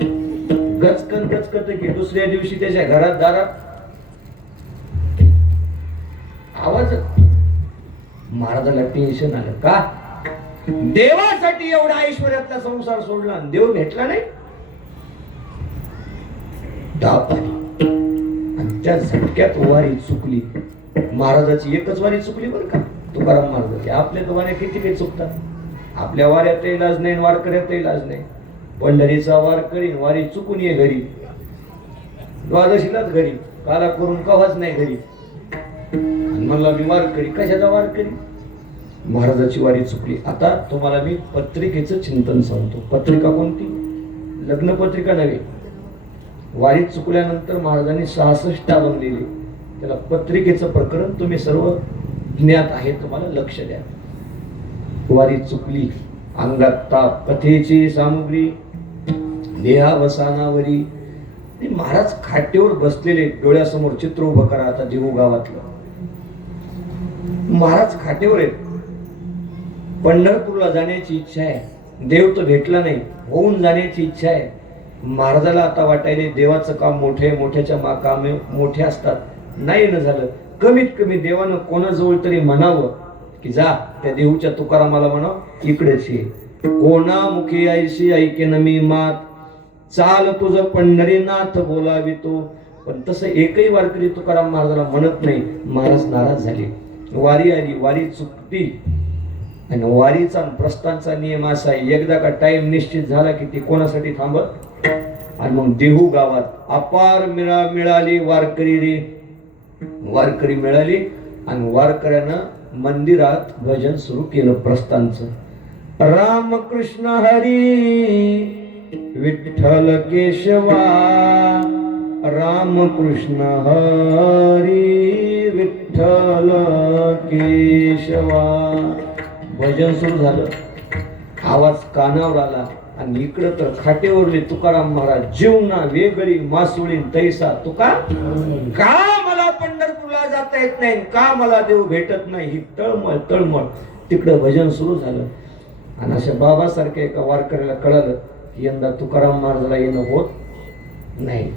गचकन गचकत की दुसऱ्या दिवशी त्याच्या घरात दारात आवाज. महाराजाला टेन्शन आलं. का? देवासाठी एवढा ऐश्वर्यातला संसार सोडला, देव भेटला नाही. ताप आली आणि त्या झटक्यात वारी चुकली. महाराजाची एकच वारी चुकली बरं का, तुकाराम महाराजाची. आपल्या वाऱ्या किती काही चुकतात. आपल्या वाऱ्यात इलाज नाही, वारकऱ्यात इलाज नाही. पंढरीचा वारकरी वारी चुकून ये घरी, द्वादशीलाच घरी, काला करून कवाच नाही घरी. म्हणला मी वारकरी. कशाचा वारकरी? महाराजाची वारी चुकली. आता तुम्हाला मी पत्रिकेचं चिंतन सांगतो. पत्रिका कोणती? लग्न पत्रिका नव्हे. वारी चुकल्यानंतर महाराजांनी 66 अभंग दिले. त्याला पत्रिकेचं प्रकरण तुम्ही सर्व ज्ञात आहे, तुम्हाला लक्ष द्या. वारी चुकली, अंगात ताप, कथेची सामुग्री देहावसानावरी. महाराज खाटेवर बसलेले, डोळ्यासमोर चित्र उभं करा आता देहू गावातलं. महाराज खाटेवर आहेत. पंढरपूरला जाण्याची इच्छा आहे, देव तर भेटला नाही, होऊन जाण्याची इच्छा आहे. महाराजाला आता वाटायले देवाचं काम मोठे, मोठ्याच्या काम मोठे असतात, नाही न झालं. कमीत कमी देवानं कोणाजवळ तरी म्हणावं की जा त्या देऊच्या तुकारामाला म्हणाव इकडेच ये. कोणा मुखी ऐशी ऐकेन मी मात, चाल तुझं पंढरीनाथ बोलावितो. पण तसं एकही वारकरी तुकाराम महाराजाला म्हणत नाही. महाराज नाराज झाले. वारी आली, वारी चुकती. आणि वारीचा प्रस्थानचा नियम असा आहे, एकदा का टाइम निश्चित झाला की ती कोणासाठी थांबत. आणि मग देहू गावात अपार मिळाली वारकरी रे. वारकरी मिळाली आणि वारकऱ्यानं मंदिरात भजन सुरू केलं प्रस्थानचं. रामकृष्ण हरी विठ्ठल केशवा, रामकृष्ण हरी विठ्ठल केशवा. भजन सुरू झालं, आवाज कानावर आला आणि इकडं तर खाटेवरले तुकाराम महाराज, जीवना वेगळी मासुळी तैसा तुका. का मला पंढरपूरला जाता येत नाही, का मला देव भेटत नाही, ही तळमळ तळमळ. तिकडं भजन सुरू झालं आणि अशा बाबासारख्या एका वारकऱ्याला कळालं की यंदा तुकाराम महाराजाला येणं होत नाही.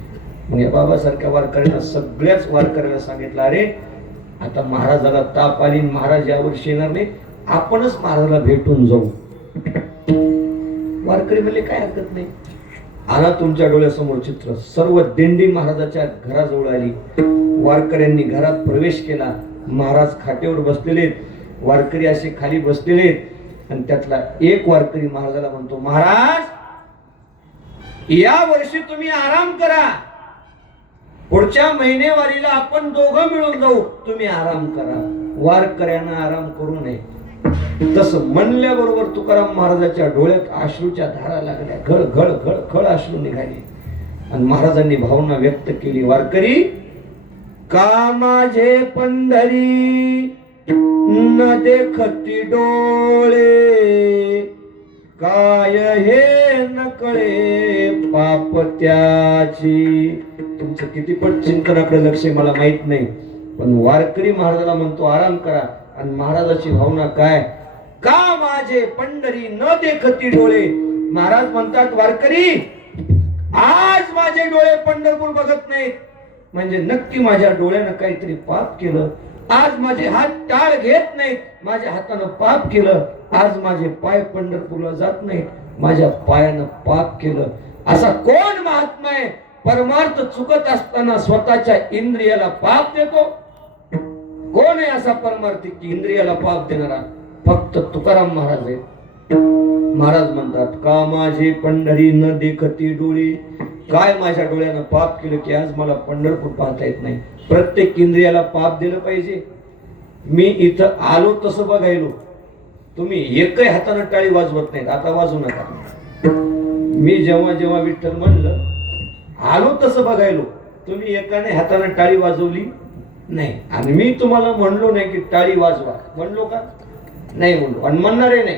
मग या बाबासारख्या वारकऱ्याला सगळ्याच वारकऱ्याला सांगितलं, अरे आता महाराजाला ताप आली, महाराज यावर्षी येणार नाही, आपणच महाराजाला भेटून जाऊ. वारकरी म्हणले काय हरकत नाही. आला तुमच्या डोळ्यासमोर चित्र. सर्व दिंडी महाराजाच्या घराजवळ आली. वारकऱ्यांनी घरात प्रवेश केला. महाराज खाटेवर बसलेले, वारकरी असे खाली बसलेले. आणि त्यातला एक वारकरी महाराजाला म्हणतो, महाराज या वर्षी तुम्ही आराम करा, पुढच्या महिनेवारीला आपण दोघं मिळून जाऊ, तुम्ही आराम करा. वारकऱ्यांना आराम करू नये. तसं म्हणल्याबरोबर तुकाराम महाराजाच्या डोळ्यात अश्रूच्या धारा लागल्या. घळ घळ घळ घळ अश्रू निघाले आणि महाराजांनी भावना व्यक्त केली, वारकरी का माझे पंढरी न देखती डोळे, काय हे न कळे पाप त्याची. तुमचं किती पट चिंतनाकडे लक्ष मला माहित नाही, पण वारकरी महाराजाला म्हणतो आराम करा. आणि महाराजाची भावना काय, का माझे पंढरी न देखती डोळे, महाराज म्हणतात, वारकरी आज माझे डोळे पंढरपूर बघत नाहीत म्हणजे नक्की माझ्या डोळ्यानं काहीतरी पाप केलं. आज माझे हात टाळ घेत नाहीत, माझ्या हातानं पाप केलं. आज माझे पाय पंढरपूरला जात नाहीत, माझ्या पायानं पाप केलं. असा कोण महात्मा आहे परमार्थ चुकत असताना स्वतःच्या इंद्रियाला पाप देतो? कोण आहे असा परमार्थी की इंद्रियाला पाप देणारा? फक्त तुकाराम महाराज आहेत. महाराज म्हणतात, का माझे पंढरी न देखती डोळे, काय माझ्या डोळ्यानं पाप केलं की आज मला पंढरपूर पाहता येत नाही. प्रत्येक इंद्रियाला पाप दिलं पाहिजे. मी इथं आलो तसं बघायलो, तुम्ही एकही हातानं टाळी वाजवत नाहीत, आता वाजवू नका. मी जेव्हा जेव्हा विठ्ठल म्हणलं आलो तसं बघायलो, तुम्ही एकाने हातानं टाळी वाजवली नाही. आणि मी तुम्हाला म्हणलो नाही की टाळी वाजवा, म्हणलो का? नाही म्हणलो, आणि म्हणणारे नाही,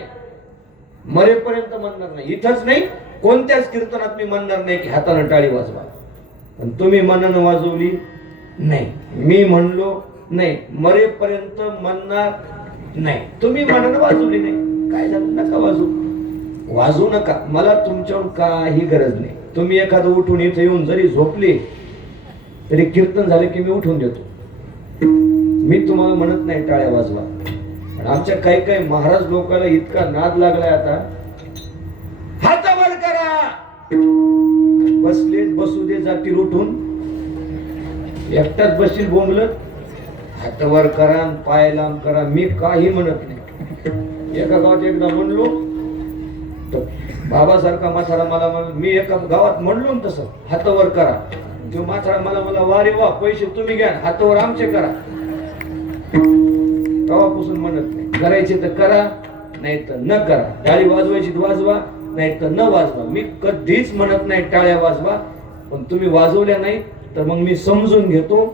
मरेपर्यंत म्हणणार नाही. इथंच नाही, कोणत्याच कीर्तनात मी म्हणणार नाही की हातानं टाळी वाजवा. पण तुम्ही मनानं वाजवली नाही, मी म्हणलो नाही, मरेपर्यंत म्हणणार नाही. तुम्ही मनानं वाजवली नाही, काय झालं? नका वाजवू नका. मला तुमच्यावर काही गरज नाही. तुम्ही एखादं उठून इथे येऊन जरी झोपले तरी कीर्तन झाले की मी उठून देतो. मी तुम्हाला म्हणत नाही टाळ्या वाजवा. पण आमच्या काही काही महाराज लोकांना इतका नाद लागलाय आता, हात वर करा, बसले बसू दे, जातील उठून, एकटाच बसशील बोंबलत, हात वर करा, पाय लांब करा. मी काही म्हणत नाही. एका गावात एकदा म्हणलो तर बाबासारखा म्हातारा मला, मी एका गावात म्हणलो ना तसं, हात वर करा. जो म्हातारा मला वारे वा, पैसे तुम्ही घ्या, हात वर आमचे करा. तेव्हापासून म्हणत नाही. करायचे तर करा, नाही तर न करा. टाळी वाजवायची तर वाजवा, नाही तर न वाजवा. मी कधीच म्हणत नाही टाळ्या वाजवा. पण तुम्ही वाजवल्या नाही तर मग मी समजून घेतो,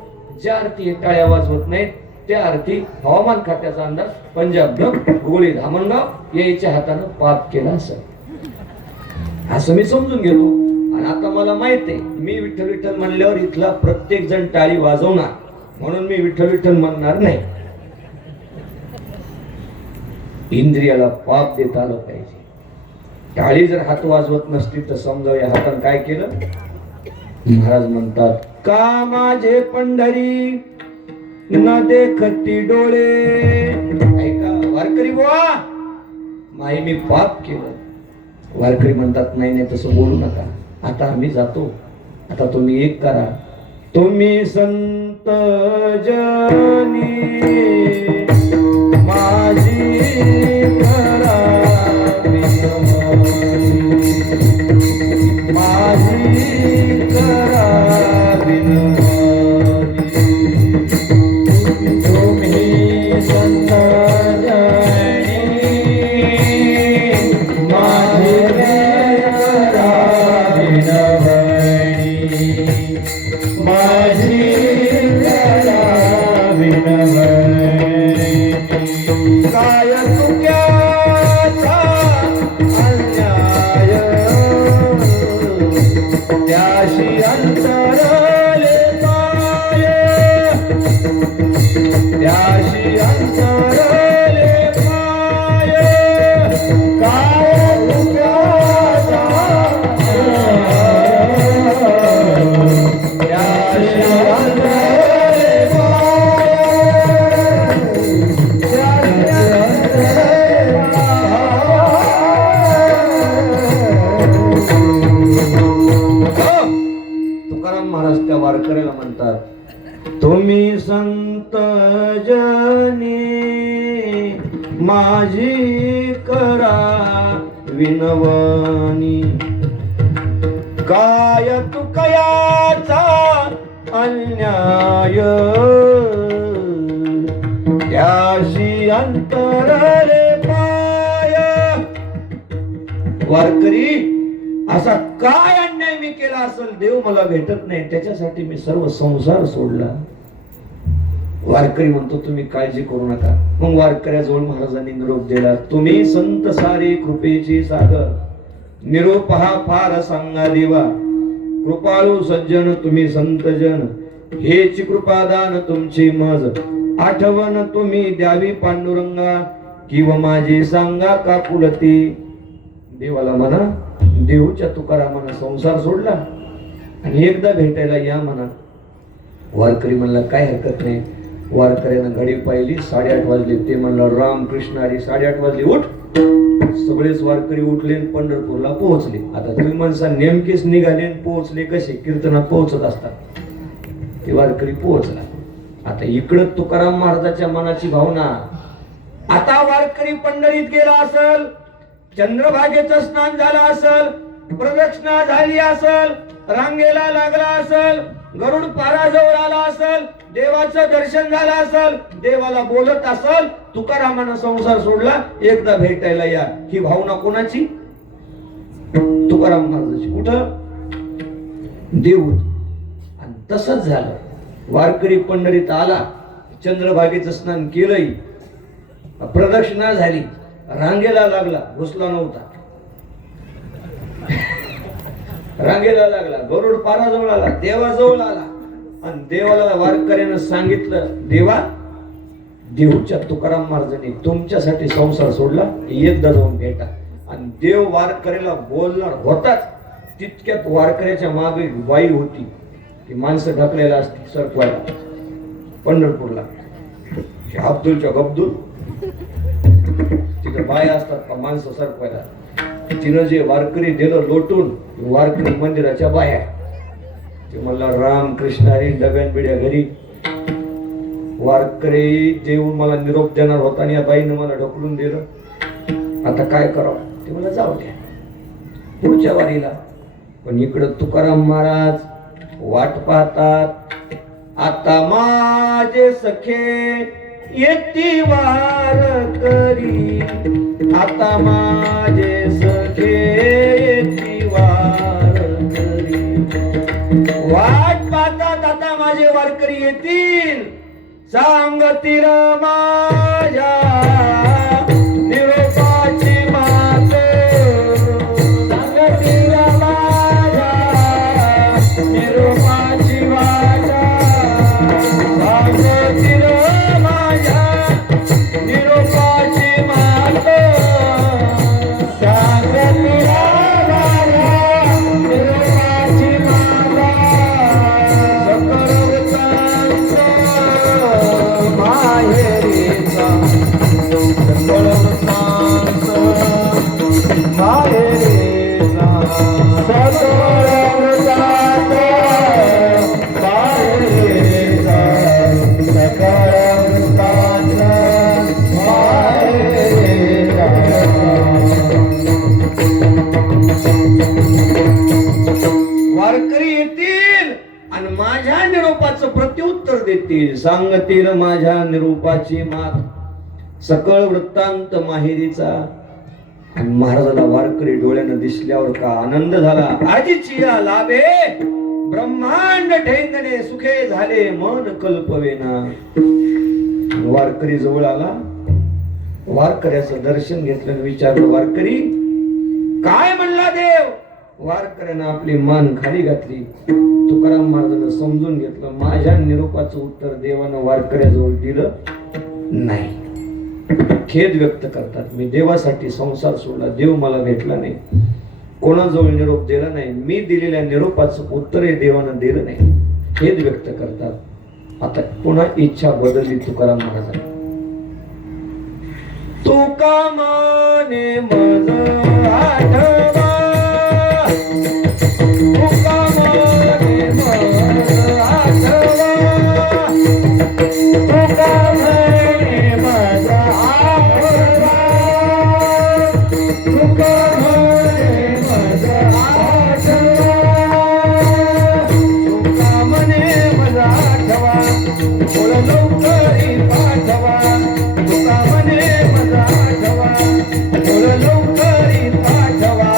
ज्या अर्थी टाळ्या वाजवत नाहीत त्या अर्थी हवामान खात्याचा अंदाज पंजाब गोळी धामणगाव यायच्या हातानं पाप केला असं मी समजून घेतो. आणि आता मला माहित आहे, मी विठ्ठल विठ्ठल म्हणल्यावर इथला प्रत्येक जण टाळी वाजवणार, म्हणून मी विठ्ठल विठ्ठल म्हणणार नाही. इंद्रियाला पाप देता आलं पाहिजे. टाळी जर हात वाजवत नसती तर समजा या हातानं काय केलं. महाराज म्हणतात, का माझे पंढरी न देखती डोळे. ऐका वारकरी बुवा, माई मी पाप केलं. वारकरी म्हणतात, नाही नाही तसं बोलू नका, आता आम्ही जातो. आता तुम्ही एक करा, तुम्ही संत जनी माझी करा विनवणी, माझी करा विनवणी. तुम्ही संत जनी माझी करा विनवणी, माझी करा विनवणी. काय चुक्याचा अन्याय त्याशी अंतरले पाय, त्याशी अंतरले पाय. काय चुक्याचा त्याशी अंतरले पाय, तुकाराम महाराज त्या वारकऱ्याला म्हणतात, तुम्ही संत जनी माझी करा विनवणी. काय तुकयाचा अन्याय त्याशी अंतरले पाय. वारकरी, असा काय अन्याय मी केला असेल देव मला भेटत नाही, त्याच्यासाठी मी सर्व संसार सोडला. वारकरी म्हणतो, तुम्ही काळजी करू नका. मग वारकऱ्याजवळ महाराजांनी निरोप दिला, तुम्ही संत सारे कृपेची सागर, निरोप हा फार सांगा देवा. कृपाळू सज्जन तुम्ही संत जन, हेची कृपादान तुमची मज. आठवण तुम्ही द्यावी पांडुरंगा, किंवा माझी सांगा का कुलती. देवाला म्हणा, देऊच्या तुकारामानं संसार सोडला आणि एकदा भेटायला या म्हणा. वारकरी म्हणला काय हरकत नाही. वारकऱ्यानं घडी पाहिली, 8:30 वाजले. ते म्हणलं रामकृष्ण हरी, 8:30 वाजले, उठ. सगळेच वारकरी उठले आणि पंढरपूरला पोहोचले. आता तुम्ही म्हणसा नेमकेच निघाले आणि पोहोचले कसे? कीर्तनात पोहोचत असतात. ते वारकरी पोहोचला. आता इकडं तुकाराम महाराजाच्या मनाची भावना, आता वारकरी पंढरीत गेला असल, चंद्रभागेचं स्नान झालं असल, प्रदक्षिणा झाली असल, रांगेला लागला असल, गरुड पाराजवळ आला असल, देवाचं दर्शन झालं असल, देवाला बोलत असल, तुकारामानं संसार सोडला, एकदा भेटायला या. ही भावना कोणाची? तुकाराम महाराजाची. कुठं? देऊत. आणि तसंच झालं. वारकरी पंढरीत आला, चंद्रभागेचं स्नान केलंय, प्रदक्षिणा झाली, रांगेला लागला, घुसला नव्हता. रांगेला लागला, गरुड पाराजवळ आला, देवाजवळ आला आणि देवाला वारकऱ्यानं सांगितलं, देवा, देऊच्या तुकाराम महाराजांनी तुमच्यासाठी संसार सोडला, एकदा जाऊन भेटा. आणि देव वारकऱ्याला बोलणार होताच, तितक्यात वारकऱ्याच्या मागे बाई होती. ती माणसं ढकलेला असती सरकवायला पंढरपूरला. अब्दुलच्या गब्दुल तिथं बाया असतात का माणसं सरकवायला. तिनं जे वारकरी दिलं लोटून, वारकरी मंदिराच्या बाया. ते म्हणला रामकृष्ण हरी, डब्यान बिड्या घरी. वारकरी जेवून मला निरोप देणार होता आणि या बाईनं मला ढकलून दिलं. आता काय करावं? ते मला जाऊ द्या पुढच्या वारीला. पण इकडं तुकाराम महाराज वाट पाहतात. आता माझे सखे येती वारकरी, आता माझे सखे येती वारकरी. वाट पाहतात, आता माझे वारकरी येतील, सांगतील माझ्या निरोपाची मात, सांगतील माझ्या निरोपाची वाट, सांगतील माझ्या निरोपाची मात, सांगतील माझ्या निरोपाची मात. माहेरीचा वारकरी येतील आणि माझ्या निरोपाचं प्रत्युत्तर देतील, सांगतील माझ्या निरोपाची मात, सकळ वृत्तांत माहेरीचा. आणि महाराजाला वारकरी डोळ्यानं दिसल्यावर का आनंद झाला. आजीची या लाभे ब्रह्मांड ठेंगणे, सुखे झाले मन कल्पवेना. वारकरी जवळ आला, वारकऱ्याचं दर्शन घेतलं, विचारलं, वारकरी काय म्हणला देव? वारकऱ्यानं आपली मान खाली घातली. तुकाराम महाराजांना समजून घेतलं, माझ्या निरोपाचं उत्तर देवानं वारकऱ्याजवळ दिलं नाही. खेद व्यक्त करतात, मी देवासाठी संसार सोडला, देव मला भेटला नाही, कोणाजवळ निरोप दिला नाही, मी दिलेल्या निरोपाचं उत्तरही देवानं दिलं नाही, खेद व्यक्त करतात. आता पुन्हा इच्छा बदलली तुकाराम महाराजांनी. तुका माने मज आठवा, तुका माने मज आठवा, तुका माने मज आठवा, तुका माने मज आठवा, तुका माने मज आठवा, बोल लवकरी पाठवा, तुका माने मज आठवा, बोल लवकरी पाठवा.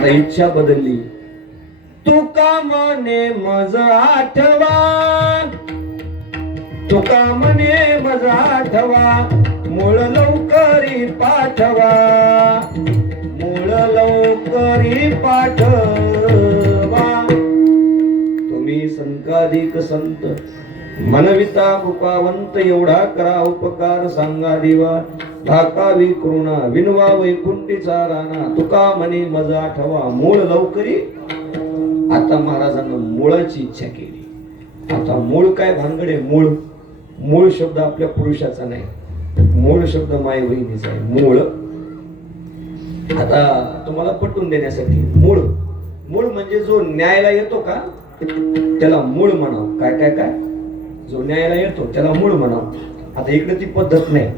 आता इच्छा बदलली. तुका म्हणे मज आठवा, तुका म्हणे मज आठवा, मूळ लवकरी पाठवा, मूळ लवकरी पाठवा. तुम्ही संकाधिक संत मनविता कृपावंत, एवढा करा उपकार सांगा देवा. धाकावी करुणा विनवा वैकुंठीचा राणा, तुका म्हणे मज आठवा, मूळ लवकरी. आता महाराजांना मूळाची इच्छा केली. आता मूळ काय भानगडे? मूळ, मूळ शब्द आपल्या पुरुषाचा नाही, मूळ शब्द माय बहिणीचा आहे. मूळ आता तुम्हाला पटवून देण्यासाठी, मूळ, मूळ म्हणजे जो न्यायला येतो का त्याला मूळ म्हणावं. काय काय काय? जो न्यायला येतो त्याला मूळ म्हणावं. आता इकडे ती पद्धत नाही,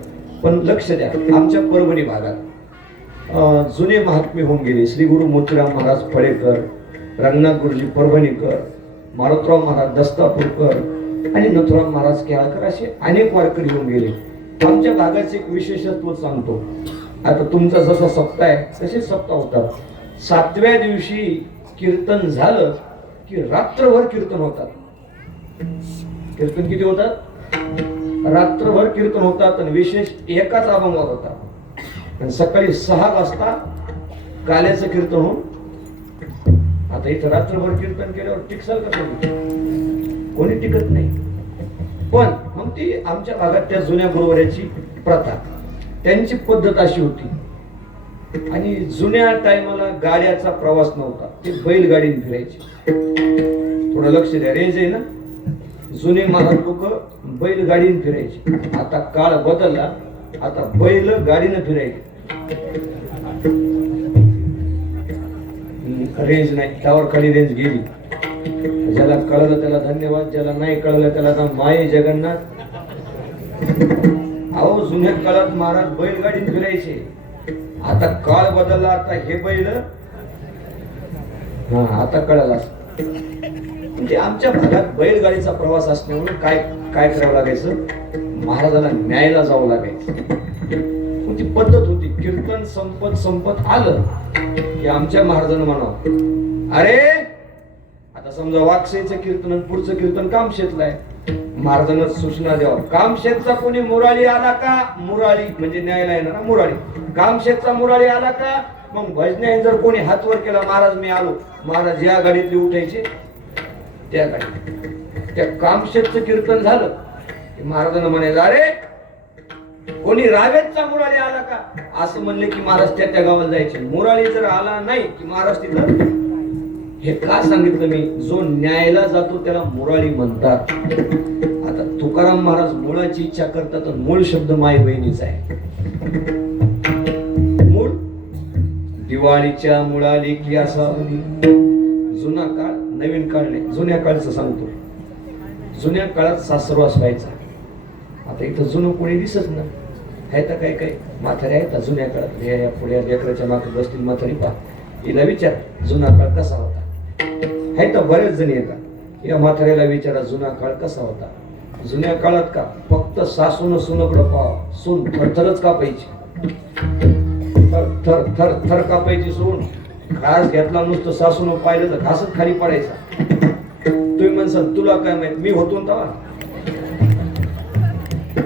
पण लक्ष द्या. आमच्या परभणी भागात जुने महात्मे होऊन गेले. श्री गुरु मोतीराम महाराज फळेकर, रंगनाथ गुरुजी परभणीकर, मारुतराव महाराज दस्तापूरकर आणि नथुराम महाराज केळकर असे अनेक वारकरी होऊन गेले. आमच्या भागाचे एक विशेषत्व सांगतो. आता तुमचा जसा सप्ताह आहे तसेच सप्ताह होतात. 7व्या दिवशी कीर्तन झालं की रात्रभर कीर्तन होतात. कीर्तन किती होतात? रात्रभर कीर्तन होतात. आणि विशेष एकाच अभंगावर होता. आणि सकाळी 6 वाजता काल्याचं कीर्तन होऊन. आता इथं रात्रभर कीर्तन केल्यावर टिकसाल का कोणी? टिकत नाही. पण मग ती आमच्या भागात त्या जुन्या गुरुवाऱ्याची प्रथा, त्यांची पद्धत अशी होती. आणि जुन्या टायमाला गाड्याचा प्रवास नव्हता, ते बैलगाडीने फिरायचे. थोडं लक्ष द्या, रेंज आहे ना. जुने महाराज लोक बैलगाडीने फिरायचे. आता काळ बदलला, आता बैल गाडीने फिरायचे. रेंज नाही, त्यावर खाली रेंज गेली. ज्याला कळलं त्याला धन्यवाद, ज्याला नाही कळलं त्याला तर माये जगन्नाथ. अहो, जुन्या काळात महाराज बैलगाडीत फिरायचे. आता काळ बदलला, आता हे बैल. हा, आता कळलं. म्हणजे आमच्या भागात बैलगाडीचा प्रवास असल्यामुळे काय काय करावं लागायचं? महाराजाला न्यायला जावं लागायचं. ती पद्धत होती. कीर्तन संपत आलं की आमच्या महाराजांना म्हणावं, अरे आता समजा वाकसेचं कीर्तन पुढचं कीर्तन कामशेतला आहे. महाराजांना सूचना द्यावं, कामशेतचा कोणी मुराळी आला का? मुराळी म्हणजे न्यायला येणार मुराळी. कामशेतचा मुराळी आला का? मग भजन्याने जर कोणी हात वर केला, महाराज मी आलो, महाराज या गाडीतली उठायचे त्या गाडीत. त्या कामशेतचं कीर्तन झालं की महाराजांना म्हणायचं, अरे कोणी रावेतचा मुराळी आला का? असं म्हणले की महाराज त्या गावाला जायचे. मुराळी जर आला नाही की महाराज तिथं. हे का सांगितलं मी? जो न्यायला जातो त्याला मुराळी म्हणतात. आता तुकाराम महाराज मुळाची इच्छा करतात. मूळ शब्द माय बहिणीचा आहे. मूळ दिवाळीच्या मुळाली की असावली. जुना काळ, नवीन काळ नाही, जुन्या काळचं सांगतो. जुन्या काळात सासरवास व्हायचा. आता इथं जुनं कोणी दिसत ना. आहे तर काय काय म्हातारे आहेत जुन्या काळात. या पुढे लेकराच्या मागे बसतील म्हातारी. पा हिला विचार जुना काळ कसा होता. आहे तर बरेच जण येतात. या म्हाताऱ्याला विचारा जुना काळ कसा होता. जुन्या काळात का फक्त सासून सुनकडं पाव. सून थरथरच कापायची. थर थर थर कापायची सून. घास घेतला नुसतं सासून पाहिलं तर घासच खाली पडायचा. तुम्ही म्हणसाल तुला काय माहित, मी होतो तेव्हा.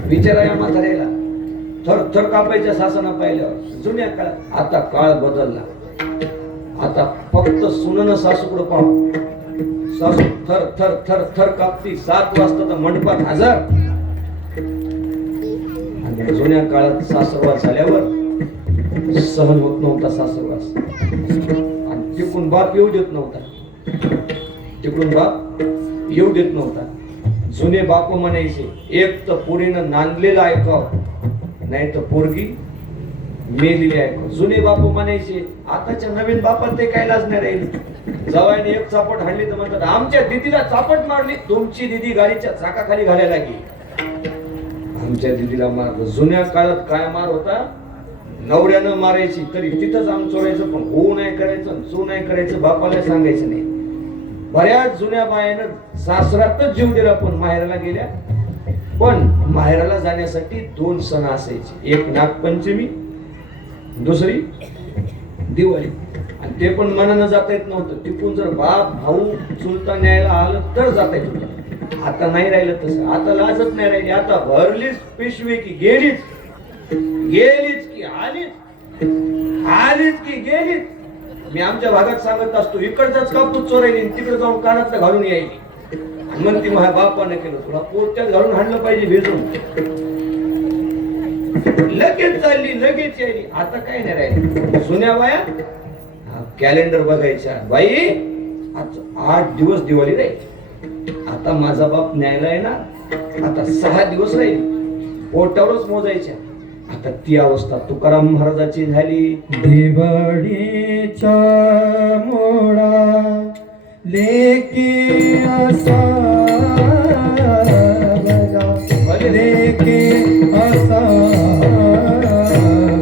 विचारा या म्हाताऱ्याला. थर थर कापायच्या सासना पाहिल्यावर जुन्या काळात. आता काळ बदलला. आता फक्त सुनन सासूकडं पाहू. सासू थर थर थर थर कापती. 7 वाजता तर मंडपात हजर. आणि जुन्या काळात सासरवास झाल्यावर सहन होत नव्हता सासरवास. आणि तिकडून बाप येऊ देत नव्हता. तिकडून बाप येऊ देत नव्हता. जुने बाप म्हणायचे, एक तर पोरीनं नांदलेलं ऐकाव, नाही तर पोरगी मेलेली ऐकाव. जुने बाप म्हणायचे. आताच्या नवीन बापात ते काय लाजणार आहे. जवाईने एक चापट हाणली तर म्हणतात, आमच्या दिदीला चापट मारली. तुमची दिदी गाडीच्या चाकाखाली घालायला गेली. आमच्या दिदीला मारलं. जुन्या काळात काय मार होता? नवऱ्यानं मारायची तरी तिथंच आम चोरायचं, पण हो नाही करायचं, चो नाही करायचं, बापाला सांगायचं नाही. बऱ्याच जुन्या बायानं सासरातच जीव दिला पण माहेराला गेल्या. पण माहेराला जाण्यासाठी 2 सण असायचे. एक नागपंचमी, दुसरी दिवाळी. आणि ते पण मनानं जाता येत नव्हतं. तिकून जर बाप भाऊ चुलता न्यायला आलं तर जाता येत होतं. आता नाही राहिलं तसं. आता लाजत नाही राहिली. आता भरलीच पिशवी की गेलीच, गेलीच की आलीच, आलीच की गेलीच. मी आमच्या भागात सांगत असतो, इकडचाच कापूस चोरायली तिकडे जाऊन कानातलं घालून यायची. आणि म्हणते माझ्या बापाने केलं, तुला पोत्यात घालून हाणलं पाहिजे भिजून. लगेच चालली लगेच यायली. आता काय नाही राहिली. सुन्या बाया कॅलेंडर बघायच्या, बाई आज 8 दिवस दिवाळी राहील. आता माझा बाप न्यायला येणार, आता 6 दिवस राहील, पोटावरच मोजायच्या. आता ती अवस्था तुकाराम महाराजाची झाली. दिवाळीचा मोळा लेके असा बजा, लेके असा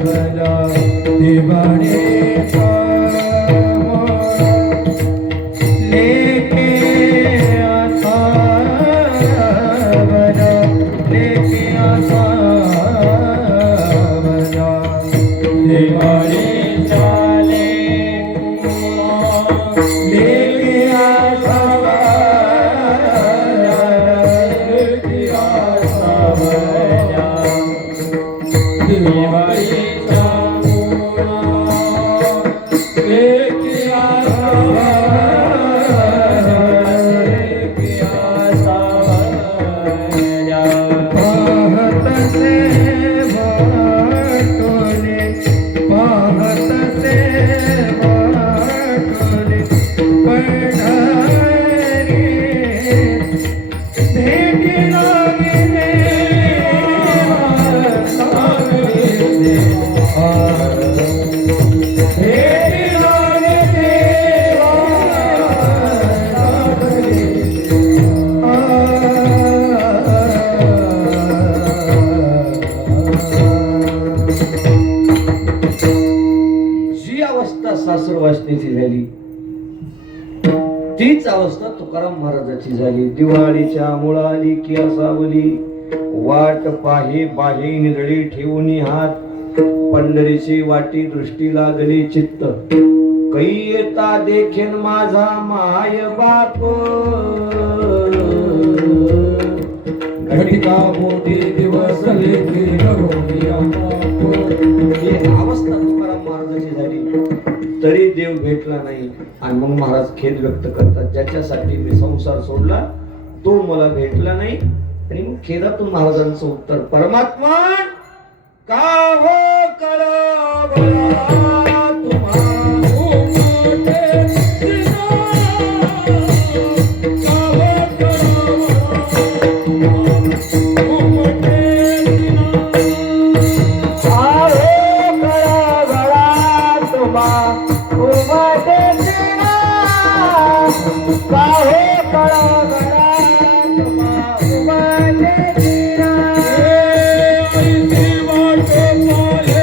बजा. दिवाळीचा मोळा लेके असा बजा, लेके असा बजा. दिवाळीचा लेके असा लेके असा बजा. दिवाळीचा लेके असा लेके असा बजा. पाहत से वाटोले, पाहत से वाटोले पंढरी भेटी लागले लागले देवा. भेटी लागले देवा लागले जी अवस्था सासरवासनीची झाली तीच अवस्था तुकाराम महाराजाची झाली. दिवाळीच्या मुळाली की असावली, वाट पाहे बाहे निरळी ठेवून हात, पंढरीची वाटी दृष्टी लागली चित्त. कै येता देखेन माझा माय बाप, घटिका मोठी दिवस लेके रघुवीरा बाप. ही अवस्था तुकाराम महाराजाची झाली. तरी देव भेटला नाही. आणि मग महाराज खेद व्यक्त करतात, ज्याच्यासाठी मी संसार सोडला तो मला भेटला नाही. आणि मग खेदातून महाराजांचं उत्तर, परमात्मा का हो कळवला तुम्हा उमटे दिना, काव कळवला उमटे दिना. काहो कळवला तुम्हा उमटे दिना, काहो कळवला तुम्हा उमटे दिना. ऐसी वाट पाले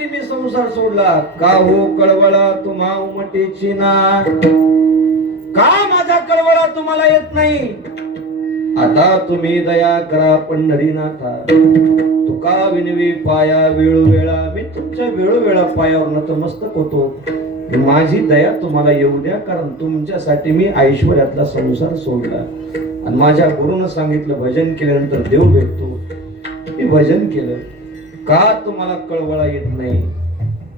तुझ्यासाठी मी संसार सोडला. का हो कळवळा तुम्हा उमटीची ना, का माझा कळवळा तुम्हाला येत नाही. आता तुम्ही दया करा पंढरीनाथा, तुका विनवी पाया वेळोवेळा. मी तुमच्या वेळोवेळा पायावर नतमस्तक होतो. माझी दया तुम्हाला येऊ द्या, कारण तुमच्यासाठी मी ऐश्वर्यातला संसार सोडला. आणि माझ्या गुरुनं सांगितलं भजन केल्यानंतर देव भेटतो. मी भजन केलं. का तुम्हाला कळवळा येत नाही.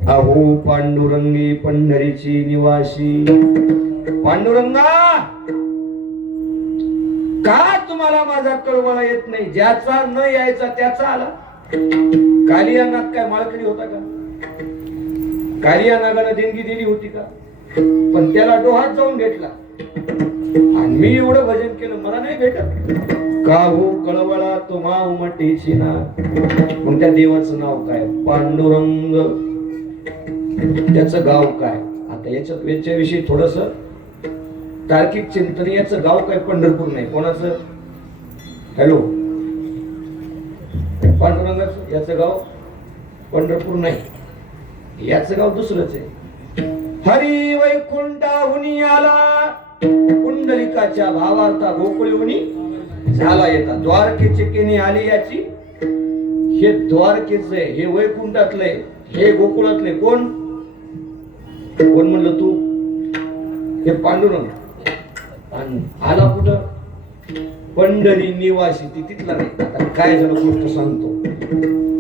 अहो पांडुरंगी पंढरीची निवासी, पांडुरंगा का तुम्हाला माझा कळवळा येत नाही. ज्याचा न यायचा त्याचा आला. कालियानाथ काय माळकरी होता का. कालियानागाला देणगी दिली होती का. पण त्याला डोहात जाऊन भेटला. आणि मी एवढं भजन केलं मला नाही भेटत. का हो कळवळा तुम्हा उमटीची ना. मग त्या देवाचं नाव काय. पांडुरंग. त्याचं गाव काय. आता याच्याविषयी थोडस तार्किक चिंतन. याचं गाव काय पंढरपूर नाही. कोणाचं. हॅलो पांडुरंगाचं याचं गाव पंढरपूर नाही. याचं गाव दुसरंच आहे. हरी वैकुंठाहुनी आला, पुंडलिकाच्या भावार्था गोकुळहुनी झाला येता. द्वारकेचे केनी आली याची. हे द्वारकेच आहे, हे वैकुंठातले, हे गोकुळातले. कोण कोण म्हणलं तू. हे पांडुरंग. आणि आला कुठं. पंढरी निवासी. ती तिथला नाही. आता काय झालं गोष्ट सांगतो.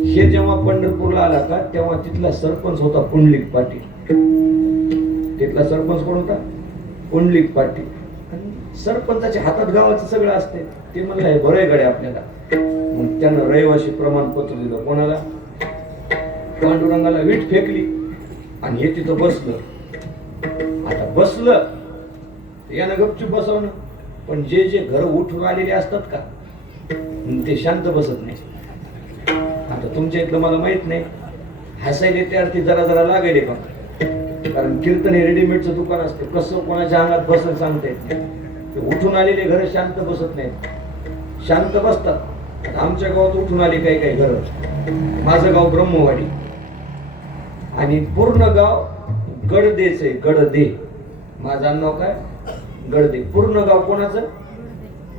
हे जेव्हा पंढरपूरला आला का तेव्हा तिथला सरपंच होता पुंडलिक पाटील. तिथला सरपंच कोण होता. पुंडलिक पाटील. सरपंचाच्या हातात गावाचं सगळं असते. ते म्हणलं बरं आहे गड्या आपल्याला. मग त्यानं रहिवासी प्रमाणपत्र दिलं. कोणाला. पांडुरंगाला वीट फेकली आणि हे तिथं बसलं. आता बसलं यानं गपचूप बसवणं. पण जे जे घर उठून आलेले असतात का ते शांत बसत नाही. आता तुमच्या इथलं मला माहित नाही. हसायला त्या अर्थी जरा जरा लागेल का. कारण कीर्तन हे रेडीमेडचं दुकान असते. कसं कोणाच्या अंगात बसल सांगता येत नाही. उठून आलेले घर शांत बसत नाहीत. शांत बसतात. आमच्या गावात उठून आली काही काही घर. माझं गाव ब्रह्मवाडी आणि पूर्ण गाव गडदेच आहे. गडदे. माझं नाव काय. गडदे. पूर्ण गाव कोणाचं.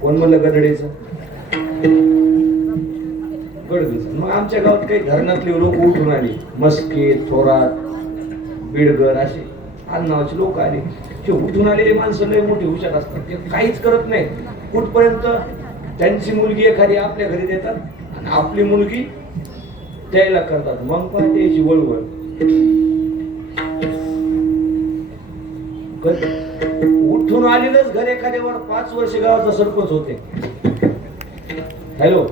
कोण म्हणलं गडडेचं. गडदेचं. मग आमच्या गावात काही धरणातले लोक उठून आले. मस्के थोरात बीडगर असे नावाचे लोक आले. ते उठून आलेले माणसं लय मोठी हुशार असतात. ते काहीच करत नाही. कुठपर्यंत त्यांची मुलगी एखादी आपल्या घरी देतात आणि आपली मुलगी त्याला करतात. मग पण त्याची वळवळ. उठून आलेलंच घर एखाद्यावर 5 वर्ष गावाचा सरपंच होते. हॅलो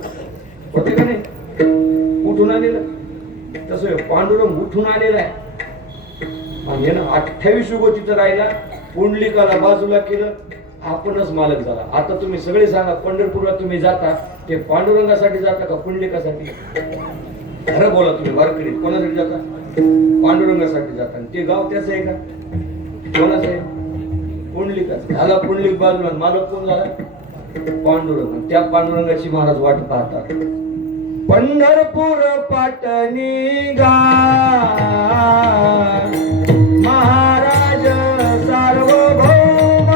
होते का नाही. उठून आलेलं. तसं पांडुरंग उठून आलेला आहे. आणि यानं 28 युग तिथं राहिला. पुंडलिकाला बाजूला केलं. आपणच मालक झाला. आता तुम्ही सगळे सांगा पंढरपूरला तुम्ही जाता ते पांडुरंगासाठी जाता का पुंडलिकासाठी. खरं बोला तुम्ही. वारकरी कोणासाठी जाता. पांडुरंगासाठी जाता. ते गाव त्याचं आहे का. कोणाचं आहे. पुंडलिकाचं. झाला पुंडलिक बाजूला. मालक कोण झाला. पांडुरंग. त्या पांडुरंगाची महाराज वाट पाहतात. पंढरपूर पाटणी गा महाराज सार्वभौम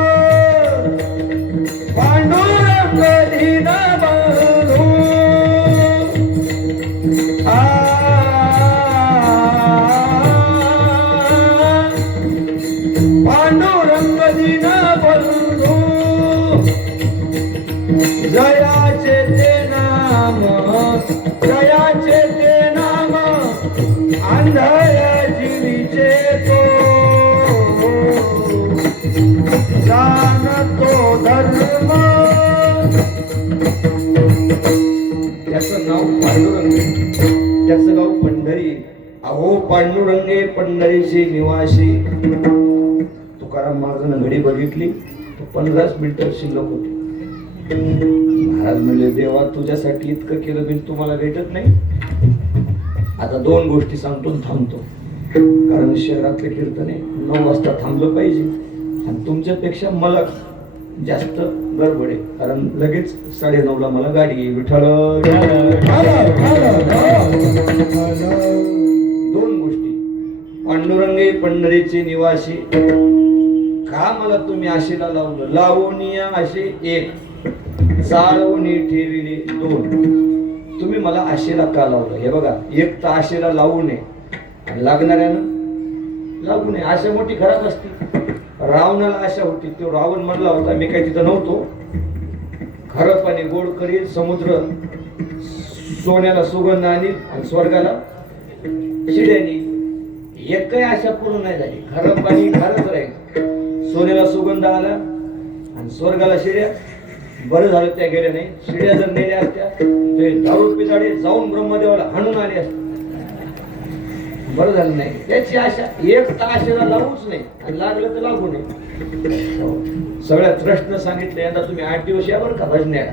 पांडुरंग दीनबंधू. पांडुरंग दीनबंधू. जयाचे ते नाम, जयाचे ते नाम, आंधळ्या जीवीचे तो जाणतो धर्म. त्याचं नाव पांडुरंग. त्याचं गाव पंढरी. अहो पांडुरंगे पंढरीची निवासी. तुकाराम महाराजांना घडी बघितली तो 15 मिनिटं शिल्लक होती. महाराज म्हणले देवा तुझ्यासाठी इतकं केलं बिन तुम्हाला भेटत नाही. आता 2 गोष्टी सांगतो थांबतो. कारण शहरातले कीर्तने 9 वाजता थांबलं पाहिजे. आणि तुमच्यापेक्षा मला जास्त गडबड आहे. कारण लगेच 9:30ला मला गाडी येईल. विठ्ठल. 2 गोष्टी मूळचे निवासी, का मला तुम्ही आशेला लावलं? लावणीया आशे एक, चाळवणी ठेविले दोन. तुम्ही मला आशेला का लावलं? हे बघा, एक तर आशेला लावू नये आणि लागणाऱ्यानं लागू नये. आशा मोठी खराब असती. रावणाला आशा होती, तो रावण म्हणला होता मी काही तिथं नव्हतो, खरं पाणी गोड करील, समुद्र सोन्याला सुगंध आणील आणि स्वर्गाला शिड्यानी. एकही आशा पूर्ण नाही झाली. खरं पाणी खारच राहील, सोन्याला सुगंध आला आणि स्वर्गाला शिड्या. बरं झालं त्या गेल्या नाही. शिड्या जर नेल्या असत्या ते दारू पिताडे जाऊन ब्रह्मदेवाला हाणून आले असते. बरं झालं नाही. त्याची आशा एक तर आशेला लावूच नाही आणि लागलं तर लागू नये. सगळ्या प्रश्न सांगितले. यंदा तुम्ही 8 दिवस या बरं का भजण्याला.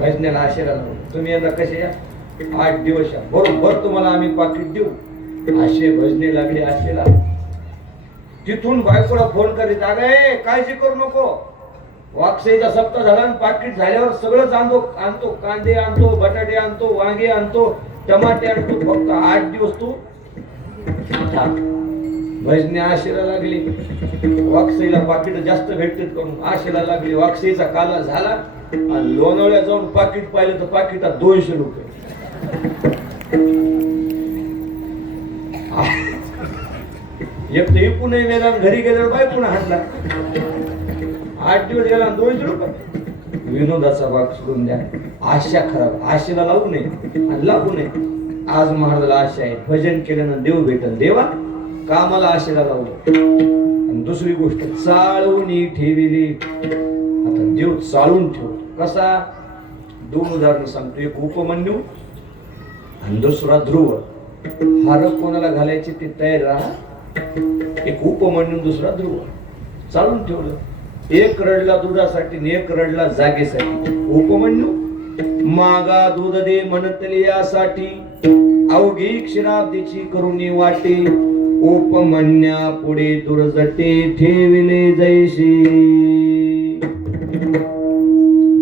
भजण्याला आशेला लावू. तुम्ही यंदा कसे या? 8 दिवस या. बरोबर तुम्हाला आम्ही पाकिट देऊ. आशे भजने लागले आशेला. तिथून बायकोला फोन करीत, अगं काळजी करू नको, वाकसेचा सप्ताह झाला आणि पाकिट झाल्यावर सगळंच आणतो. कांदे आणतो, बटाटे आणतो, वांगे आणतो, टमाटे आणतो. फक्त 8 दिवस तू थांब. भजने आशेला लागली. वाकसेला पाकिट जास्त भेटतात करून आशेला लागली. वाकसेचा काला झाला आणि लोणावळ्या जाऊन पाकिट पाहिलं तर पाकिटात 200 रुपये. एक तर इकून गेला, घरी गेल्यावर बाय पुन्हा हाणला. 8 दिवस गेला 200 रुपये. विनोदाचा भाग सोडून द्या. आशा खराब. आशेला लावू नये आणि लागू नये. आज महाराजाला आशा आहे, भजन केल्यानं देव भेटन. देवा कामाला आशेला लावलं. आणि दुसरी गोष्ट, चाळवणी ठेविली. आता देव चालून ठेवतो. कसा? 2 उदाहरण सांगतो. एक उपमन्यू आणि दुसरा ध्रुव. हार कोणाला घालायची ते तयार राहा. एक उपमन्यू, दुसरा ध्रुव. चालून ठेवलं. एक रडला दुधासाठी आणि एक रडला जागेसाठी. उपमन्यू मागा दूध दे म्हणतली यासाठी, अवघी क्षीराब्दीची करुणी वाटे. उपमन्या पुढे दुर्जटे ठेविले जैशी.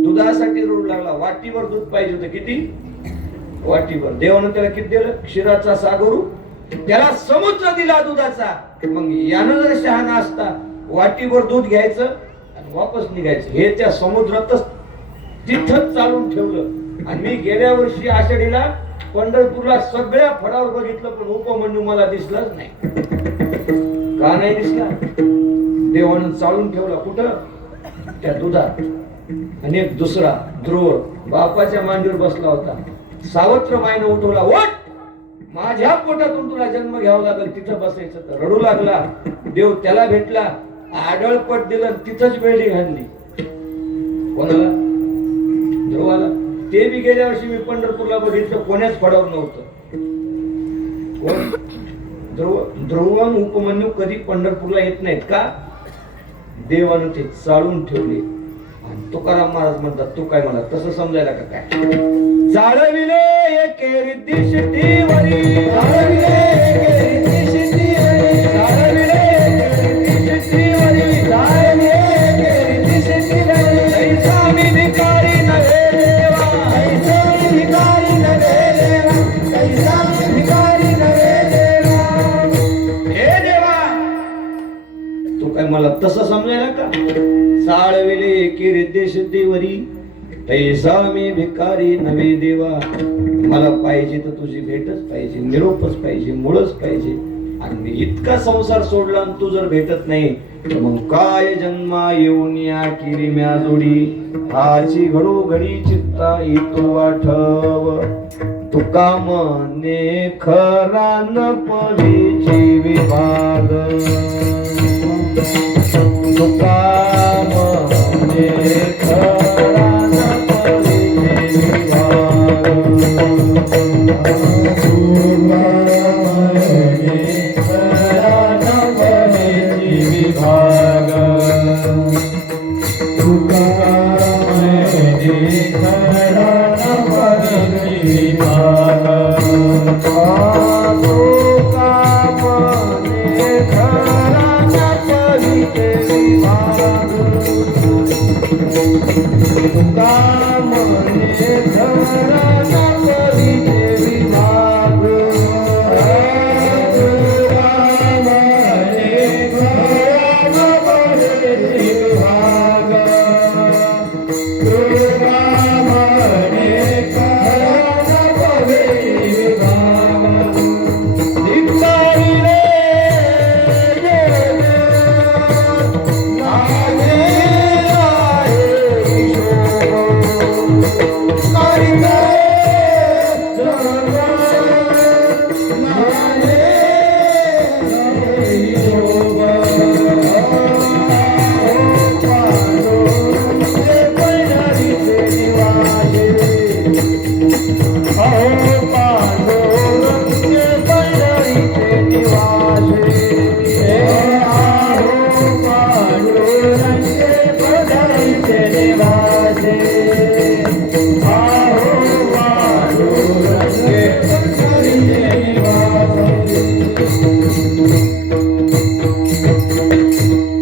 दुधासाठी रडू लागला. वाटीवर दूध पाहिजे होतं. किती? वाटीवर. देवानं त्याला किती दिलं? क्षीराचा सागरू. त्याला समुद्र दिला दुधाचा. मग यानं जर शहाणा असता, वाटीवर दूध घ्यायचं आणि वापस निघायचं. हे त्या समुद्रातच तिथंच चालून ठेवलं. आणि मी गेल्या वर्षी आषाढीला पंढरपूरला सगळ्या फळावर बघितलं, पण उपमन्यू मला दिसलाच नाही. का नाही दिसला? देवानं चालून ठेवला. कुठं? त्या दुधात. आणि एक दुसरा ध्रुव बापाच्या मांडीवर बसला होता. सावत्र मायनं उठवला, ओठ, माझ्या पोटातून तुला जन्म घ्यावा लागेल, तिथं बसायचं. तर रडू लागला. देव त्याला भेटला, आडळपट दिलं, तिथंच वेळी घालली. कोणाला? ध्रुवाला. ते बी गेल्या वर्षी मी पंढरपूरला बघितलं, कोण्याच फळावर नव्हतं. कोण? ध्रुव. ध्रुव आणि उपमन्यू कधी पंढरपूरला येत नाहीत. का? देवानं ते चालून ठेवले. आणि तुकाराम महाराज म्हणतात, तू काय मला तसं समजायला का काय? चालविले एके रिद्धी शिट्टीवरी, चालविले एके रिद्धी शिट्टीवरी, चालविले एके रिद्धी शिट्टीवरी, चालविले एके रिद्धी शिट्टीवरी. ऐसा मी भिकारी नव्हे देवा, ऐसा मी भिकारी नव्हे देवा, ऐसा मी भिकारी नव्हे देवा. हे देवा, तू काय मला तसं समजायला का? चालविले एके रिद्धी शिट्टीवरी, तैसा मी भिकारी नव्हे देवा. मला पाहिजे तर तुझी भेटच पाहिजे, निरोपच पाहिजे, मुळच पाहिजे. आणि मी इतका संसार सोडला आणि तू जर भेटत नाही तर मग काय जन्मा येऊन या केली म्या जोडी. हाची घडोघडी चित्ता येतो आठव, तुका मने खरा न पवीची विभाग. तुका मने खरा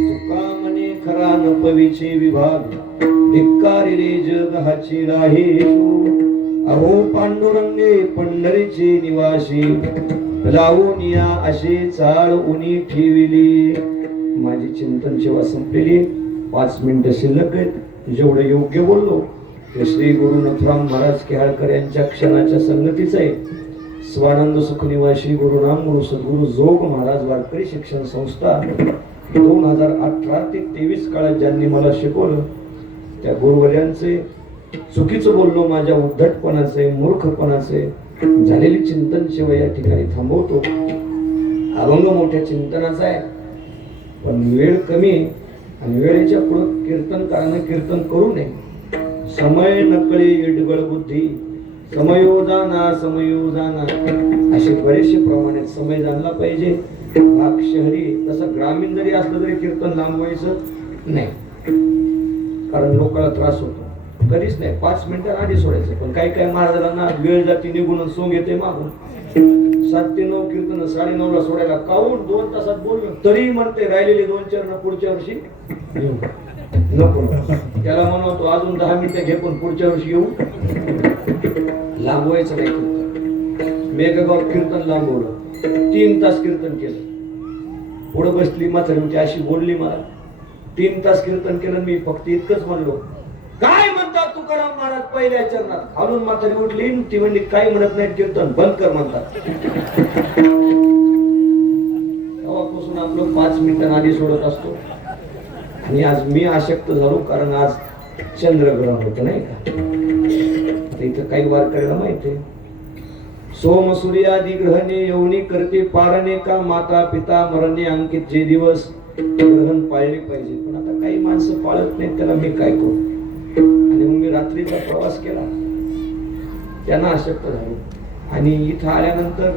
तुका म्हणे खरा नपवीचे विभाग धिक्कारिले जग हाची राहेशू अहो पांडुरंगे पंढरीचे निवासी लावून या असे चाळ उनी ठेविली. माझी चिंतन सेवा संपलेली. 5 मिनिटं शिल्लक आहेत. जेवढं योग्य बोललो ते श्री गुरु नथुराम महाराज केहाळकर यांच्या क्षणाच्या संगतीच आहे. स्वानंद सुख निवासी गुरु राम गुरु सद्गुरु जोग महाराज वारकरी शिक्षण संस्था 2018 ते 23 काळात ज्यांनी मला शिकवलं त्या गुरुवर्यांचे चुकीचं बोललो माझ्या उद्धटपणाचे मूर्खपणाचे झालेली चिंतन सेवा या ठिकाणी थांबवतो. अभंग मोठ्या चिंतनाचा आहे पण वेळ कमी आणि वेळेच्या पुढं कीर्तनकारानं कीर्तन करू नये. समय नकळे इडगळ बुद्धी समयोजाना समयोजाना असे बरेचसे प्रमाणे समय जाणला पाहिजे. भाग शहरी तसं ग्रामीण जरी असलं तरी कीर्तन लांबवायचं नाही कारण लोकांना त्रास होतो. कधीच नाही 5 मिनिटं आधी सोडायचं. पण काही काही महाराजांना वेळ जाती निघून सोंग येते मागून 7 ते 9 कीर्तन 9:30 ला सोडायला काऊन 2 तासात बोललं तरी म्हणते राहिलेले 2 चरण पुढच्या वर्षी येऊ नको. त्याला म्हणतो अजून 10 मिनिटं घे पण पुढच्या वर्षी येऊ. लांबवायचं नाही कीर्तन. मेघगाव कीर्तन लांबवलं 3 तास कीर्तन केलं. पुढं बसली म्हातारी होती अशी बोलली मला 3 तास कीर्तन केलं. मी फक्त इतकंच म्हणलो काय म्हणतात तुकाराम महाराज पहिल्या चरणात. खालून म्हातारी उठली ती म्हणली काही म्हणत नाही कीर्तन बंद कर म्हणतात. तेव्हापासून आपलं 5 मिनिटं आधी सोडत असतो. आणि आज मी आशक्त झालो कारण आज चंद्रग्रहण होतं नाही का. इथं काही वारकऱ्याला माहिती आहे सोम सूर्यादी ग्रहणे येऊनी करते पारणे का माता पिता मरणे अंकित जे दिवस ग्रहण पाळले पाहिजे. पण आता काही माणसं पाळत नाहीत त्याला मी काय करू. आणि मग मी रात्रीचा प्रवास केला त्यांना आशक्त झालो आणि इथं आल्यानंतर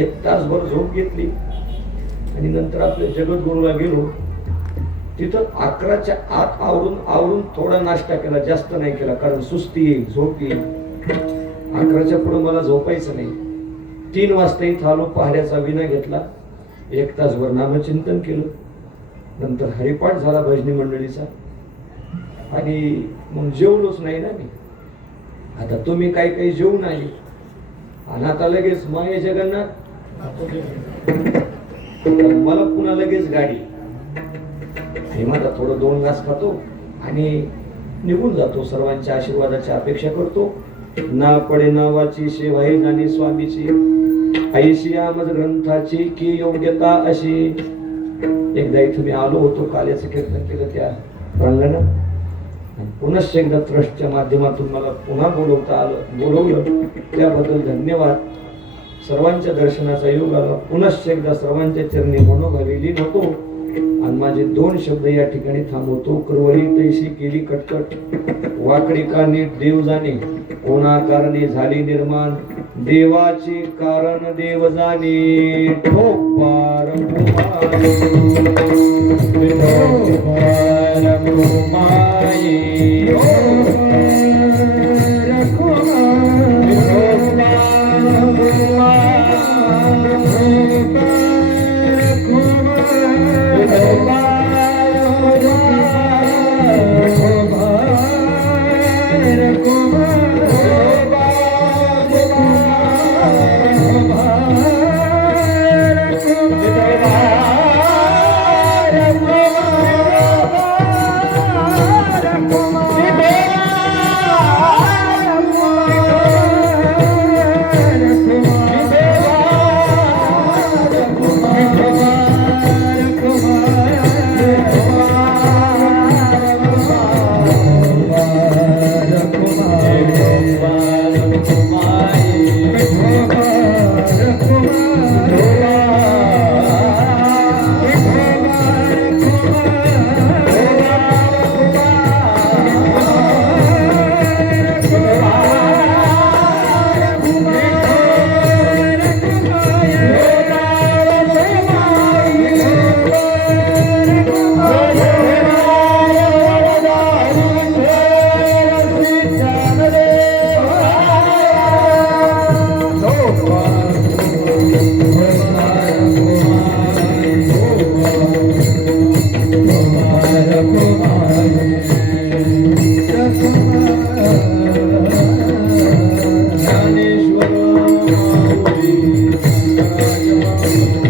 1 तासभर झोप घेतली आणि नंतर आपल्या जगद्गुरूला गेलो. तिथं 11च्या आत आवरून थोडा नाश्ता केला जास्त नाही केला कारण सुस्ती येईल झोप येईल. 11च्या पुढे मला झोपायचं नाही. 3 वाजता इथं आलो पहाड्याचा विना घेतला 1 तासभर नामचिंतन केलं. नंतर हरिपाठ झाला भजनी मंडळीचा आणि मग जेवलोच नाही ना मी. आता तुम्ही काही जेवून आले आणि आता लगेच माये जगन्नाथ मला पुन्हा लगेच गाडी आणि माझा थोडं 2 घास खातो आणि निघून जातो. सर्वांच्या आशीर्वादाची अपेक्षा करतो. ना पडे नावाची सेवा हे जाणी स्वामीची ऐशी आमद ग्रंथाची की योग्यता अशी. एकदा इथं मी आलो होतो काल्याचं कीर्तन केलं त्या प्रांगणात. पुनश्च एकदा ट्रस्टच्या माध्यमातून मला पुन्हा बोलवलं त्याबद्दल धन्यवाद. सर्वांच्या दर्शनाचा योग आला. पुनश्च एकदा सर्वांच्या चरणी मनोभावी लीन होतो आणि माझे 2 शब्द या ठिकाणी थांबवतो. करवली तैशी केली कटकट वाकडी का नीट देव जाणे कोणा कारणे झाली निर्माण देवाचे कारण देव जाणे ठोपार माऊली शंकराच्या